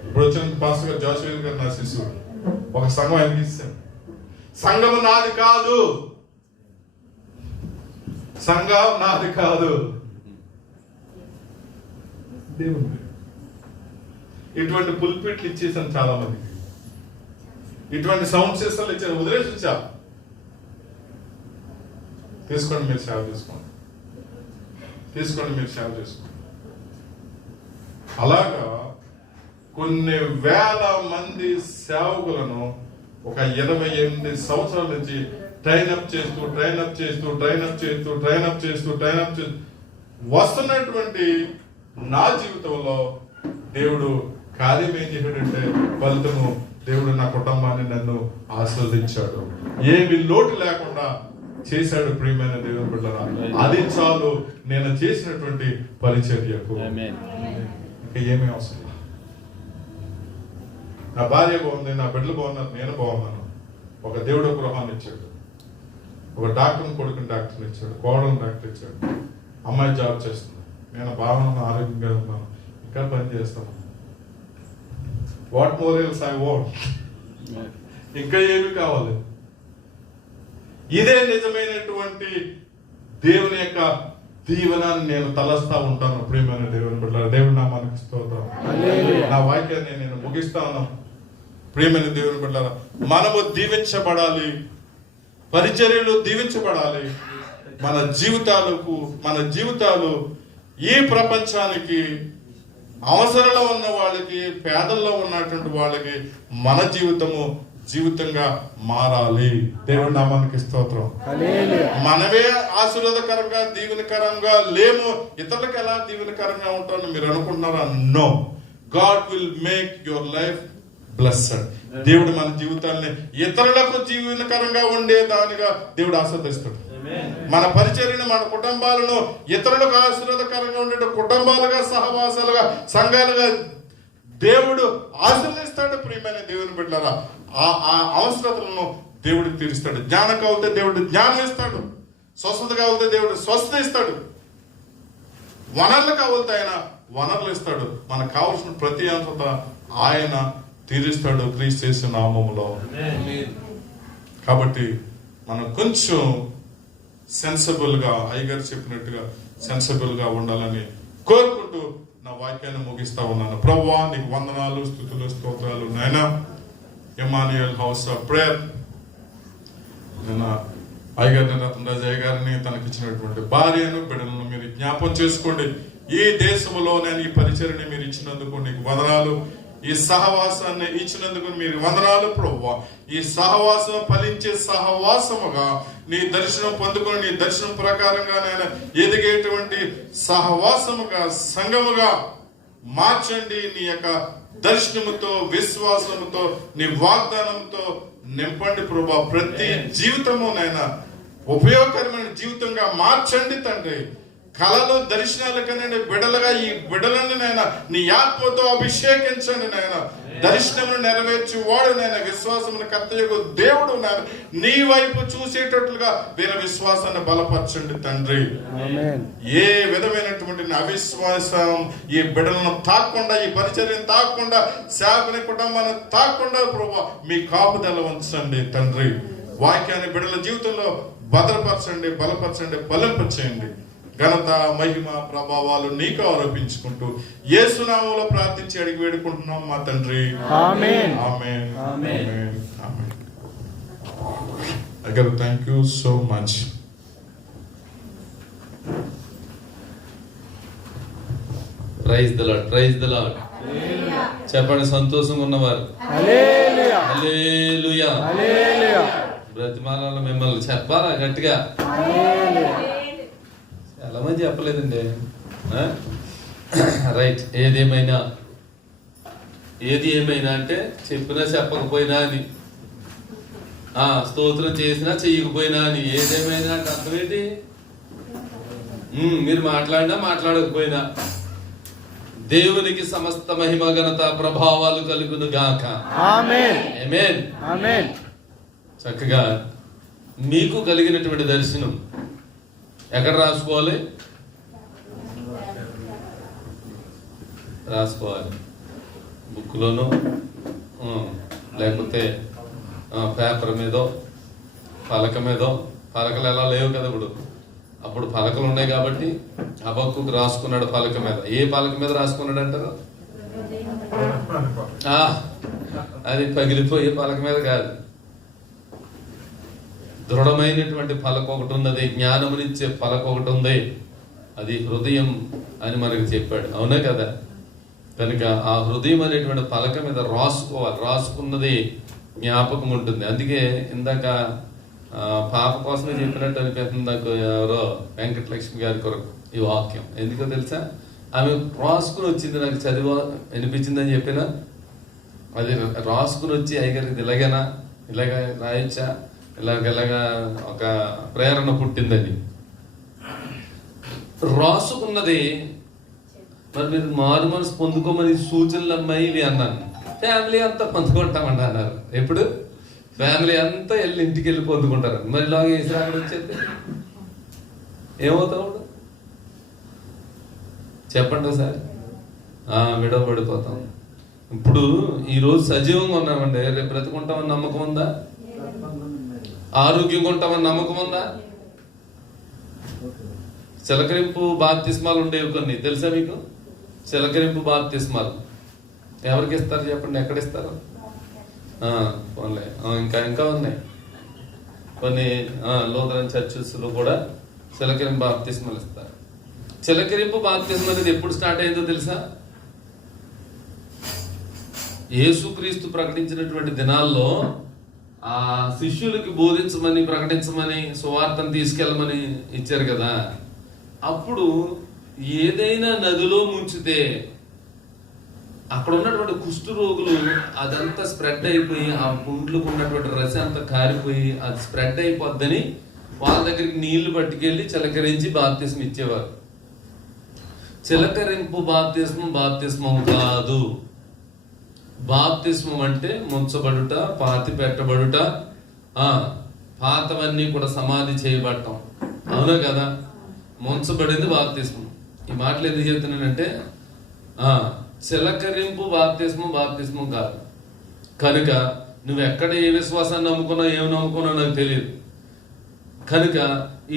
ఇప్పుడు వచ్చిన పాస్టర్ గారు జోషువా గారు నా శిష్యుడు. ఒక సంఘం ఆయనకి ఇస్తాను. సంఘము నాది కాదు, సంఘం నాది కాదు, దేవుడు. ఇటువంటి పుల్పిట్లు ఇచ్చేసాను చాలా మందికి, ఇటువంటి సౌండ్ సిస్టమ్లు ఇచ్చాను, వదిలేసి వచ్చా. తీసుకోండి, మీరు సేవ చేసుకోండి, తీసుకోండి, మీరు సేవ చేసుకోండి. అలాగా కొన్ని వేల మంది సేవకులను ఒక 28 సంవత్సరాల నుంచి ట్రైనప్ చేస్తూ వస్తున్నటువంటి నా జీవితంలో దేవుడు కార్యం ఏం చేశాడంటే, ఫలితము దేవుడు నా కుటుంబాన్ని నన్ను ఆశీర్వదించాడు, ఏమి లోటు లేకుండా చేశాడు. ప్రియమైన దేవుని బిడ్డలారా, అది చాలు నేను చేసినటువంటి పరిచర్యకు. ఇంకా ఏమీ అవసరం. నా భార్య బాగుంది, నా బిడ్డలు బాగున్నారు, నేను బాగున్నాను. ఒక దేవుడు గృహాన్ని ఇచ్చాడు, ఒక డాక్టర్ని కొడుకుని డాక్టర్ని ఇచ్చాడు, కోడలను డాక్టర్ ఇచ్చాడు, అమ్మాయి జాబ్ చేస్తుంది, నేను బాగున్నాను, ఆరోగ్యంగా ఉన్నాను, ఇంకా పని చేస్తాను. What more else I want? ఇంకా ఏమి కావాలి? ఇదే నిజమైనటువంటి దేవుని యొక్క దీవెనాన్ని నేను తలస్తా ఉంటాను. ప్రియమైన దేవుని బిడ్డలారా, దేవుడి నామానికి స్తోత్రం. నా వాక్యాన్ని నేను ముగిస్తాను. ప్రియమైన దేవుని బిడ్డలారా, మనము దీవించబడాలి, పరిచర్యలు దీవించబడాలి. మన జీవితాలు ఈ ప్రపంచానికి, అవసరంలో ఉన్న వాళ్ళకి, పేదల్లో ఉన్నటువంటి వాళ్ళకి మన జీవితంగా మారాలి. దేవుడి నామానికి స్తోత్రం. మనమే ఆశీర్వాదకరంగా దీవెనకరంగా లేము, ఇతరులకు ఎలా దీవెనకరంగా ఉంటారని మీరు అనుకుంటున్నారా? No, God will make your life blessed. దేవుడు మన జీవితాన్ని ఇతరులకు జీవనకరంగా ఉండేదానిగా దేవుడు ఆశీర్వదిస్తాడు. మన పరిచర్యను, మన కుటుంబాలను ఇతరులకు ఆశీర్వాదకరంగా ఉండే కుటుంబాలుగా, సహవాసాలుగా, సంఘాలుగా దేవుడు ఆశీర్వదిస్తాడు. ప్రియమైన దేవుని బిడ్డలారా, ఆ అవసరతలను దేవుడు తీరుస్తాడు. జ్ఞానం కావాలితే దేవుడు జ్ఞానం ఇస్తాడు, స్వస్థత కావాలితే దేవుడు స్వస్థత ఇస్తాడు, వనరులు కావాలితే ఆయన వనరులు ఇస్తాడు. మనకు కావాల్సిన ప్రతి అంశత ఆయన తీరుస్తాడు క్రీస్తు యేసు నామములో. కాబట్టి మనం కొంచెం సెన్సిబుల్ గా, అయ్యగారు చెప్పినట్టుగా సెన్సిబుల్ గా ఉండాలని కోరుకుంటూ నా వాక్యాన్ని ముగిస్తా ఉన్నాను. ప్రభువా, నీకు వందనాలు, స్తుతులు, స్తోత్రాలు నాయనా. ఇమ్మానుయేల్ హౌస్ ఆఫ్ ప్రేయర్, నేను అయ్యగారిని, రత్నరాజయ్య గారిని, తనకిచ్చినటువంటి భార్యను, బిడ్డలను మీరు జ్ఞాపం చేసుకోండి. ఈ దేశంలో నేను ఈ పరిచర్ని మీరు ఇచ్చినందుకు నీకు వందనాలు. ఈ సహవాసాన్ని ఇచ్చినందుకు మీరు వందనాలు ప్రభువా. ఈ సహవాసం ఫలించే సహవాసముగా నీ దర్శనం పొందుకొని, నీ దర్శనం ప్రకారంగా నేను ఎదిగేటువంటి సహవాసముగా, సంఘముగా మార్చండి. నీ యొక్క దర్శనముతో, విశ్వాసముతో, నీ వాగ్దానంతో నింపండి ప్రభువా. ప్రతి జీవితము నైనా ఉపయోగకరమైన జీవితంగా మార్చండి తండ్రి. కళలు దర్శనాలు కనండి బిడలుగా ఈ బిడలను నాయన నీ ఆత్మతో అభిషేకించండి నాయన. దర్శనమును నెరవేర్చి వాడు నాయన విశ్వాసమును కర్తయ్యకు దేవుడు నాయన నీ వైపు చూసేటట్లుగా వీరి విశ్వాసాన్ని బలపరచండి తండ్రి. ఏ విధమైనటువంటి అవిశ్వాసం ఈ బిడలను తాకుండా, ఈ పరిచర్యను తాకుండా, సేవకుని కుటుంబాన్ని తాకుండా ప్రభువా మీ కాపుదల ఉంచండి తండ్రి. వాక్యాన్ని బిడల జీవితంలో భద్రపరచండి, బలపరచండి, బలింపచేయండి. ఘనత, మహిమ, ప్రభావాలు నీకు ఆరోపించుకుంటూ యేసు నామములో ప్రార్థించి అడిగి వేడుకుంటున్నాం మా తండ్రి. ఆమేన్. ఆమేన్. ఆమేన్. ఆమేన్. Again, thank you so much. Praise the Lord, praise the Lord. చెప్పండి సంతోషంగా ఉన్నవారు. హల్లెలూయా, హల్లెలూయా, హల్లెలూయా. బ్రతిమాలలో మిమ్మల్ని చెప్పాలా గట్టిగా? చాలా మంది చెప్పలేదండి. రైట్. ఏది ఏమైనా అంటే చెప్పినా చెప్పకపోయినా అని, స్తోత్రం చేసినా చెయ్యకపోయినా అని. ఏదేమైనా అంటే అర్థమేంటి? మీరు మాట్లాడినా మాట్లాడకపోయినా దేవునికి సమస్త మహిమ, ఘనత, ప్రభావాలు కలుగును గాక. ఆమేన్. ఆమేన్. ఆమేన్. చక్కగా మీకు కలిగినటువంటి దర్శనం ఎక్కడ రాసుకోవాలి? బుక్లోనో లేకపోతే పేపర్ మీదో, పలక మీదో. పలకలు ఎలా లేవు కదా ఇప్పుడు. అప్పుడు పలకలు ఉన్నాయి కాబట్టి హబక్కూకు రాసుకున్నాడు పలక మీద. ఏ పలక మీద రాసుకున్నాడు అంటారు? అది పగిలిపోయే పలక మీద కాదు. దృఢమైనటువంటి పలక ఒకటి ఉన్నది, జ్ఞానమునిచ్చే పలక ఒకటి ఉంది. అది హృదయం అని మనకు చెప్పాడు. అవునే కదా? కనుక ఆ హృదయం అనేటువంటి పలక మీద రాసుకోవాలి. రాసుకున్నది జ్ఞాపకం ఉంటుంది. అందుకే ఇందాక పాప కోసమే చెప్పినట్టు అనిపిస్తుంది నాకు. ఎవరో వెంకటలక్ష్మి గారి కొరకు ఈ వాక్యం. ఎందుకో తెలుసా? ఆమె రాసుకుని వచ్చింది, నాకు చదివా అనిపించిందని చెప్పిన. అది రాసుకుని వచ్చి అయ్యగారికి ఇలాగేనా, ఇలాగ రాయొచ్చా, ఇలాగ ఒక ప్రేరణ పుట్టిందని రాసుకున్నది. మరి మీరు మారు మనసు పొందుకోమని సూచనలు అమ్మాయి ఇవి అన్నాను. ఫ్యామిలీ అంతా పొందుకుంటామండి అన్నారు. ఎప్పుడు? ఫ్యామిలీ అంతా వెళ్ళి ఇంటికి వెళ్ళి పొందుకుంటారు. మరి ఇలాగ ఇస్రాయల్ వచ్చేది ఏమవుతావు? చెప్పండి సార్. విడవబడిపోతాం. ఇప్పుడు ఈరోజు సజీవంగా ఉన్నామండి, రేపు బ్రతుకుంటామని నమ్మకం ఉందా? ఆరోగ్యంగా ఉంటామని నమ్మకం ఉందా? చిలకరింపు బాప్తిస్మాలు ఉండేవి కొన్ని, తెలుసా మీకు? చిలకరింపు బాప్తిస్మాలు ఎవరికి ఇస్తారు చెప్పండి? ఎక్కడ ఇస్తారు? పోన్లే, ఇంకా ఉన్నాయి కొన్ని. లూథరన్ చర్చెస్ లో కూడా చిలకరింపు బాప్తిస్మాలు ఇస్తారు. చిలకరింపు బాప్తిస్మం అనేది ఎప్పుడు స్టార్ట్ అయిందో తెలుసా? యేసుక్రీస్తు ప్రకటించినటువంటి దినాల్లో ఆ శిష్యులకి బోధించమని, ప్రకటించమని, సువార్తను తీసుకెళ్ళమని ఇచ్చారు కదా. అప్పుడు ఏదైనా నదిలో ముంచితే అక్కడ ఉన్నటువంటి కుష్టు రోగులు అదంతా స్ప్రెడ్ అయిపోయి, ఆ పుండ్లకు ఉన్నటువంటి రసం అంతా కారిపోయి అది స్ప్రెడ్ అయిపోద్దని వాళ్ళ దగ్గరికి నీళ్లు పట్టుకెళ్ళి చిలకరించి బాప్తిస్మం ఇచ్చేవారు. చిలకరింపు బాప్తిస్మం కాదు. బాప్తిస్మం అంటే ముంచబడుట, పాతి పెట్టబడుట, పాతవన్నీ కూడా సమాధి చేయబడటం. అవునా కదా? ముంచబడింది బాప్తిస్మం. ఈ మాటలు ఎందుకు చెప్తున్నానంటే చిలకరింపు బాప్తిస్మం కాదు. కనుక నువ్వు ఎక్కడ ఏ విశ్వాసాన్ని నమ్ముకున్నావు, ఏమి నమ్ముకున్నావు నాకు తెలియదు. కనుక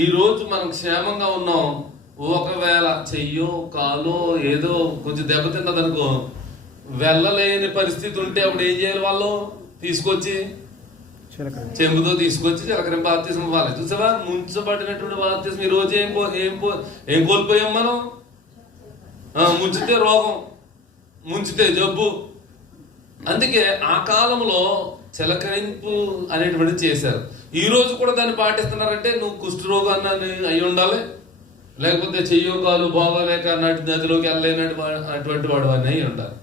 ఈ రోజు మనం క్షేమంగా ఉన్నాం. ఒకవేళ చెయ్యో కాలో ఏదో కొంచెం దెబ్బతిన్నదనుకో, వెళ్ళలేని పరిస్థితి ఉంటే అప్పుడు ఏం చేయాలి? వాళ్ళు తీసుకొచ్చి చెంబుతో తీసుకొచ్చి చిలకరింపు బాప్తిస్మం ఇవ్వాలి. చూసావా? ముంచబడినటువంటి బాప్తిస్మం. ఈ రోజు ఏం కోల్పోయాం మనం? ముంచితే రోగం, ముంచితే జబ్బు. అందుకే ఆ కాలంలో చిలకరింపు అనేటువంటి చేశారు. ఈ రోజు కూడా దాన్ని పాటిస్తున్నారంటే నువ్వు కుష్ఠరోగాన్ని అయి ఉండాలి, లేకపోతే చెయ్యో కాలు బాగోలేక నదిలోకి వెళ్ళలేనటువంటి వాడు అని అయి ఉండాలి.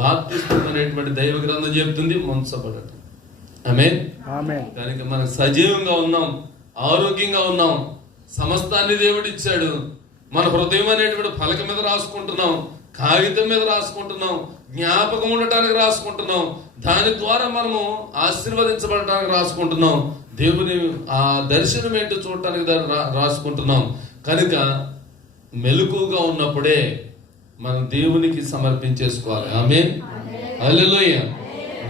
బాప్తిస్మం అనేటువంటి దైవ గ్రంథం చెప్తుంది ముంచబడటం. ఆమేన్. కనుక మనం సజీవంగా ఉన్నాం, ఆరోగ్యంగా ఉన్నాం, సమస్తాన్ని దేవుడు ఇచ్చాడు. మన హృదయం అనేటువంటి పలక మీద రాసుకుంటున్నాం, కాగితం మీద రాసుకుంటున్నాం, జ్ఞాపకం ఉండటానికి రాసుకుంటున్నాం, దాని ద్వారా మనము ఆశీర్వదించబడటానికి రాసుకుంటున్నాం, దేవుని ఆ దర్శనం ఏంటో చూడటానికి రాసుకుంటున్నాం. కనుక మెలకుగా ఉన్నప్పుడే మనం దేవునికి సమర్పించేసుకోవాలి. ఆమేన్, హల్లెలూయా.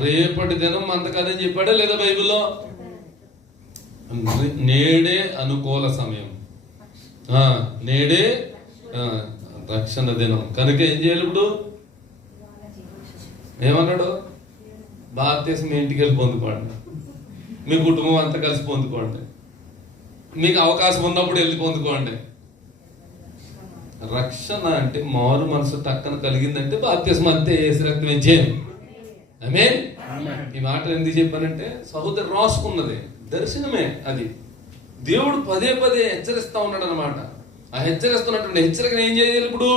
రేపటి దినం అంత కదని చెప్పాడా లేదా బైబిల్లో? నేడే అనుకూల సమయం, నేడే రక్షణ దినం. కనుక ఏం చేయాలి? ఇప్పుడు ఏమన్నాడు? బాప్తిస్మం మీ ఇంటికి వెళ్ళి పొందుకోండి, మీ కుటుంబం అంతా కలిసి పొందుకోండి, మీకు అవకాశం ఉన్నప్పుడు వెళ్ళి పొందుకోండి. రక్షణ అంటే మారు మనసు టక్కన కలిగిందంటే బాప్తిస్మం అంతే, యేసు రక్తమే జయం. ఆమేన్. ఈ మాట ఎందుకు చెప్పానంటే సహోదరు రాసుకున్నది దర్శనమే. అది దేవుడు పదే పదే హెచ్చరిస్తా ఉన్నాడు అనమాట. ఆ హెచ్చరిస్తున్నటువంటి హెచ్చరికను ఏం చేయాలి? ఇప్పుడు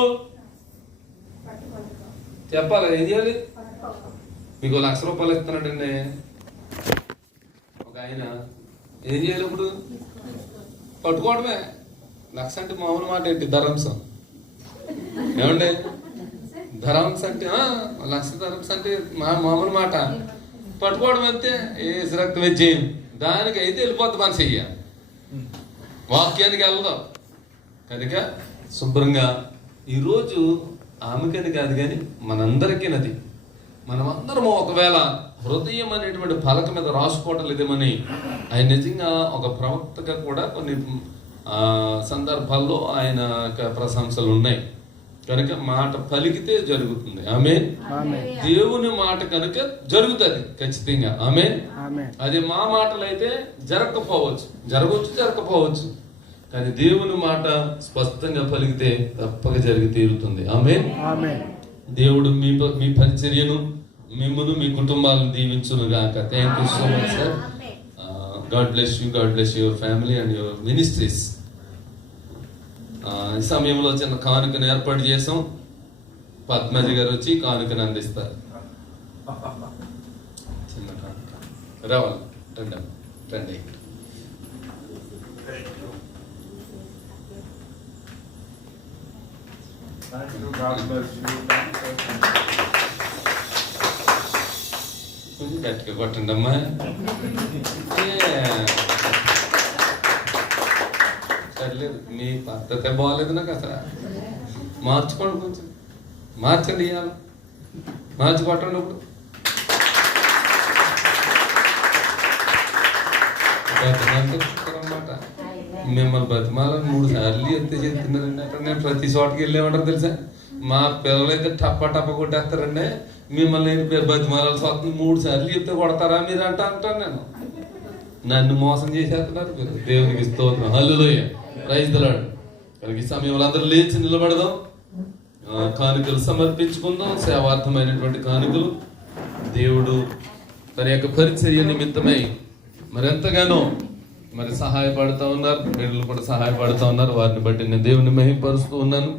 చెప్పాలి, ఏం చేయాలి? మీకు ₹1,00,000 ఇస్తున్నాడండి ఒక ఆయన, ఏం చేయాలి ఇప్పుడు? పట్టుకోవడమే. 1,00,000 అంటే మామూలు మాట ఏంటి? ధరాంశం ఏమండి? ధరాంశం అంటే 1,00,000 ధరాంశం అంటే మామూలు మాట. పట్టుకోవడం అంతే, యేసు రక్తమే జయం. దానికి అయితే వెళ్ళిపోద్ది మన చెయ్య, వాక్యానికి వెళ్దాం. కనుక శుభ్రంగా ఈరోజు ఆమెకని కాదు కానీ మనందరికీ నది, మనమందరము ఒకవేళ హృదయం అనేటువంటి పలక మీద రాసుకోవటం లేదేమని ఆయన నిజంగా ఒక ప్రవక్తగా కూడా కొన్ని సందర్భాల్లో ఆయన ప్రశంసలు ఉన్నాయి. కనుక మాట పలికితే జరుగుతుంది. ఆమేన్. దేవుని మాట కనుక జరుగుతుంది ఖచ్చితంగా. ఆమేన్. అది మా మాటలు అయితే జరగకపోవచ్చు, జరగకపోవచ్చు, కానీ దేవుని మాట స్పష్టంగా పలికితే తప్పక జరిగి తీరుతుంది. ఆమేన్. దేవుడు మీ పరిచర్యను, మిమ్మల్ని, మీ కుటుంబాలను దీవించును గాక. Thank you so much sir. God bless you, God bless your family and your ministries. ఈ సమయంలో చిన్న కానుకను ఏర్పాటు చేసాం. పద్మజి గారు వచ్చి కానుకను అందిస్తారు. చిన్న కానుక రావాలి, రండి. కొంచెం గట్టిగా కొట్టండి అమ్మా. సర్లేదు, మీ పద్ధతి బాగాలేదు నాకు అసలు. మార్చుకోండి, కొంచెం మార్చండి, ఇవ్వాలి, మార్చి కొట్టండి. ఇప్పుడు బతిమాలన్నమాట, మిమ్మల్ని బతిమాలని 3 సార్లు ఎత్తే చెప్తున్నారండి. అక్కడ నేను ప్రతి చోటకి వెళ్ళేమంటారు తెలుసా? మా పిల్లలైతే టప్ప కొట్టేస్తారండి. మిమ్మల్ని బతిమాలాల్సి వస్తుంది, 3 సార్లు చెప్తే కొడతారా మీరు అంటాను నేను. నన్ను మోసం చేసేస్తున్నారు మీరు. దేవునికి స్తోత్రం, హల్లెలూయా, ప్రైజ్ ది లార్డ్. ఈ సమయంలో అందరూ లేచి నిలబడదాం, కానుకలు సమర్పించుకుందాం. సేవార్థమైనటువంటి కానుకలు. దేవుడు తన యొక్క పరిచర్య నిమిత్తమై మరెంతగానో సహాయపడుతూ ఉన్నారు, బిడ్డలు కూడా సహాయపడుతూ ఉన్నారు. వారిని బట్టి నేను దేవుని మహిమపరుస్తూ ఉన్నాను.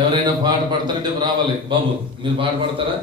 ఎవరైనా పాట పాడతారంటే రావాలి బాబు, మీరు పాట పాడతారా?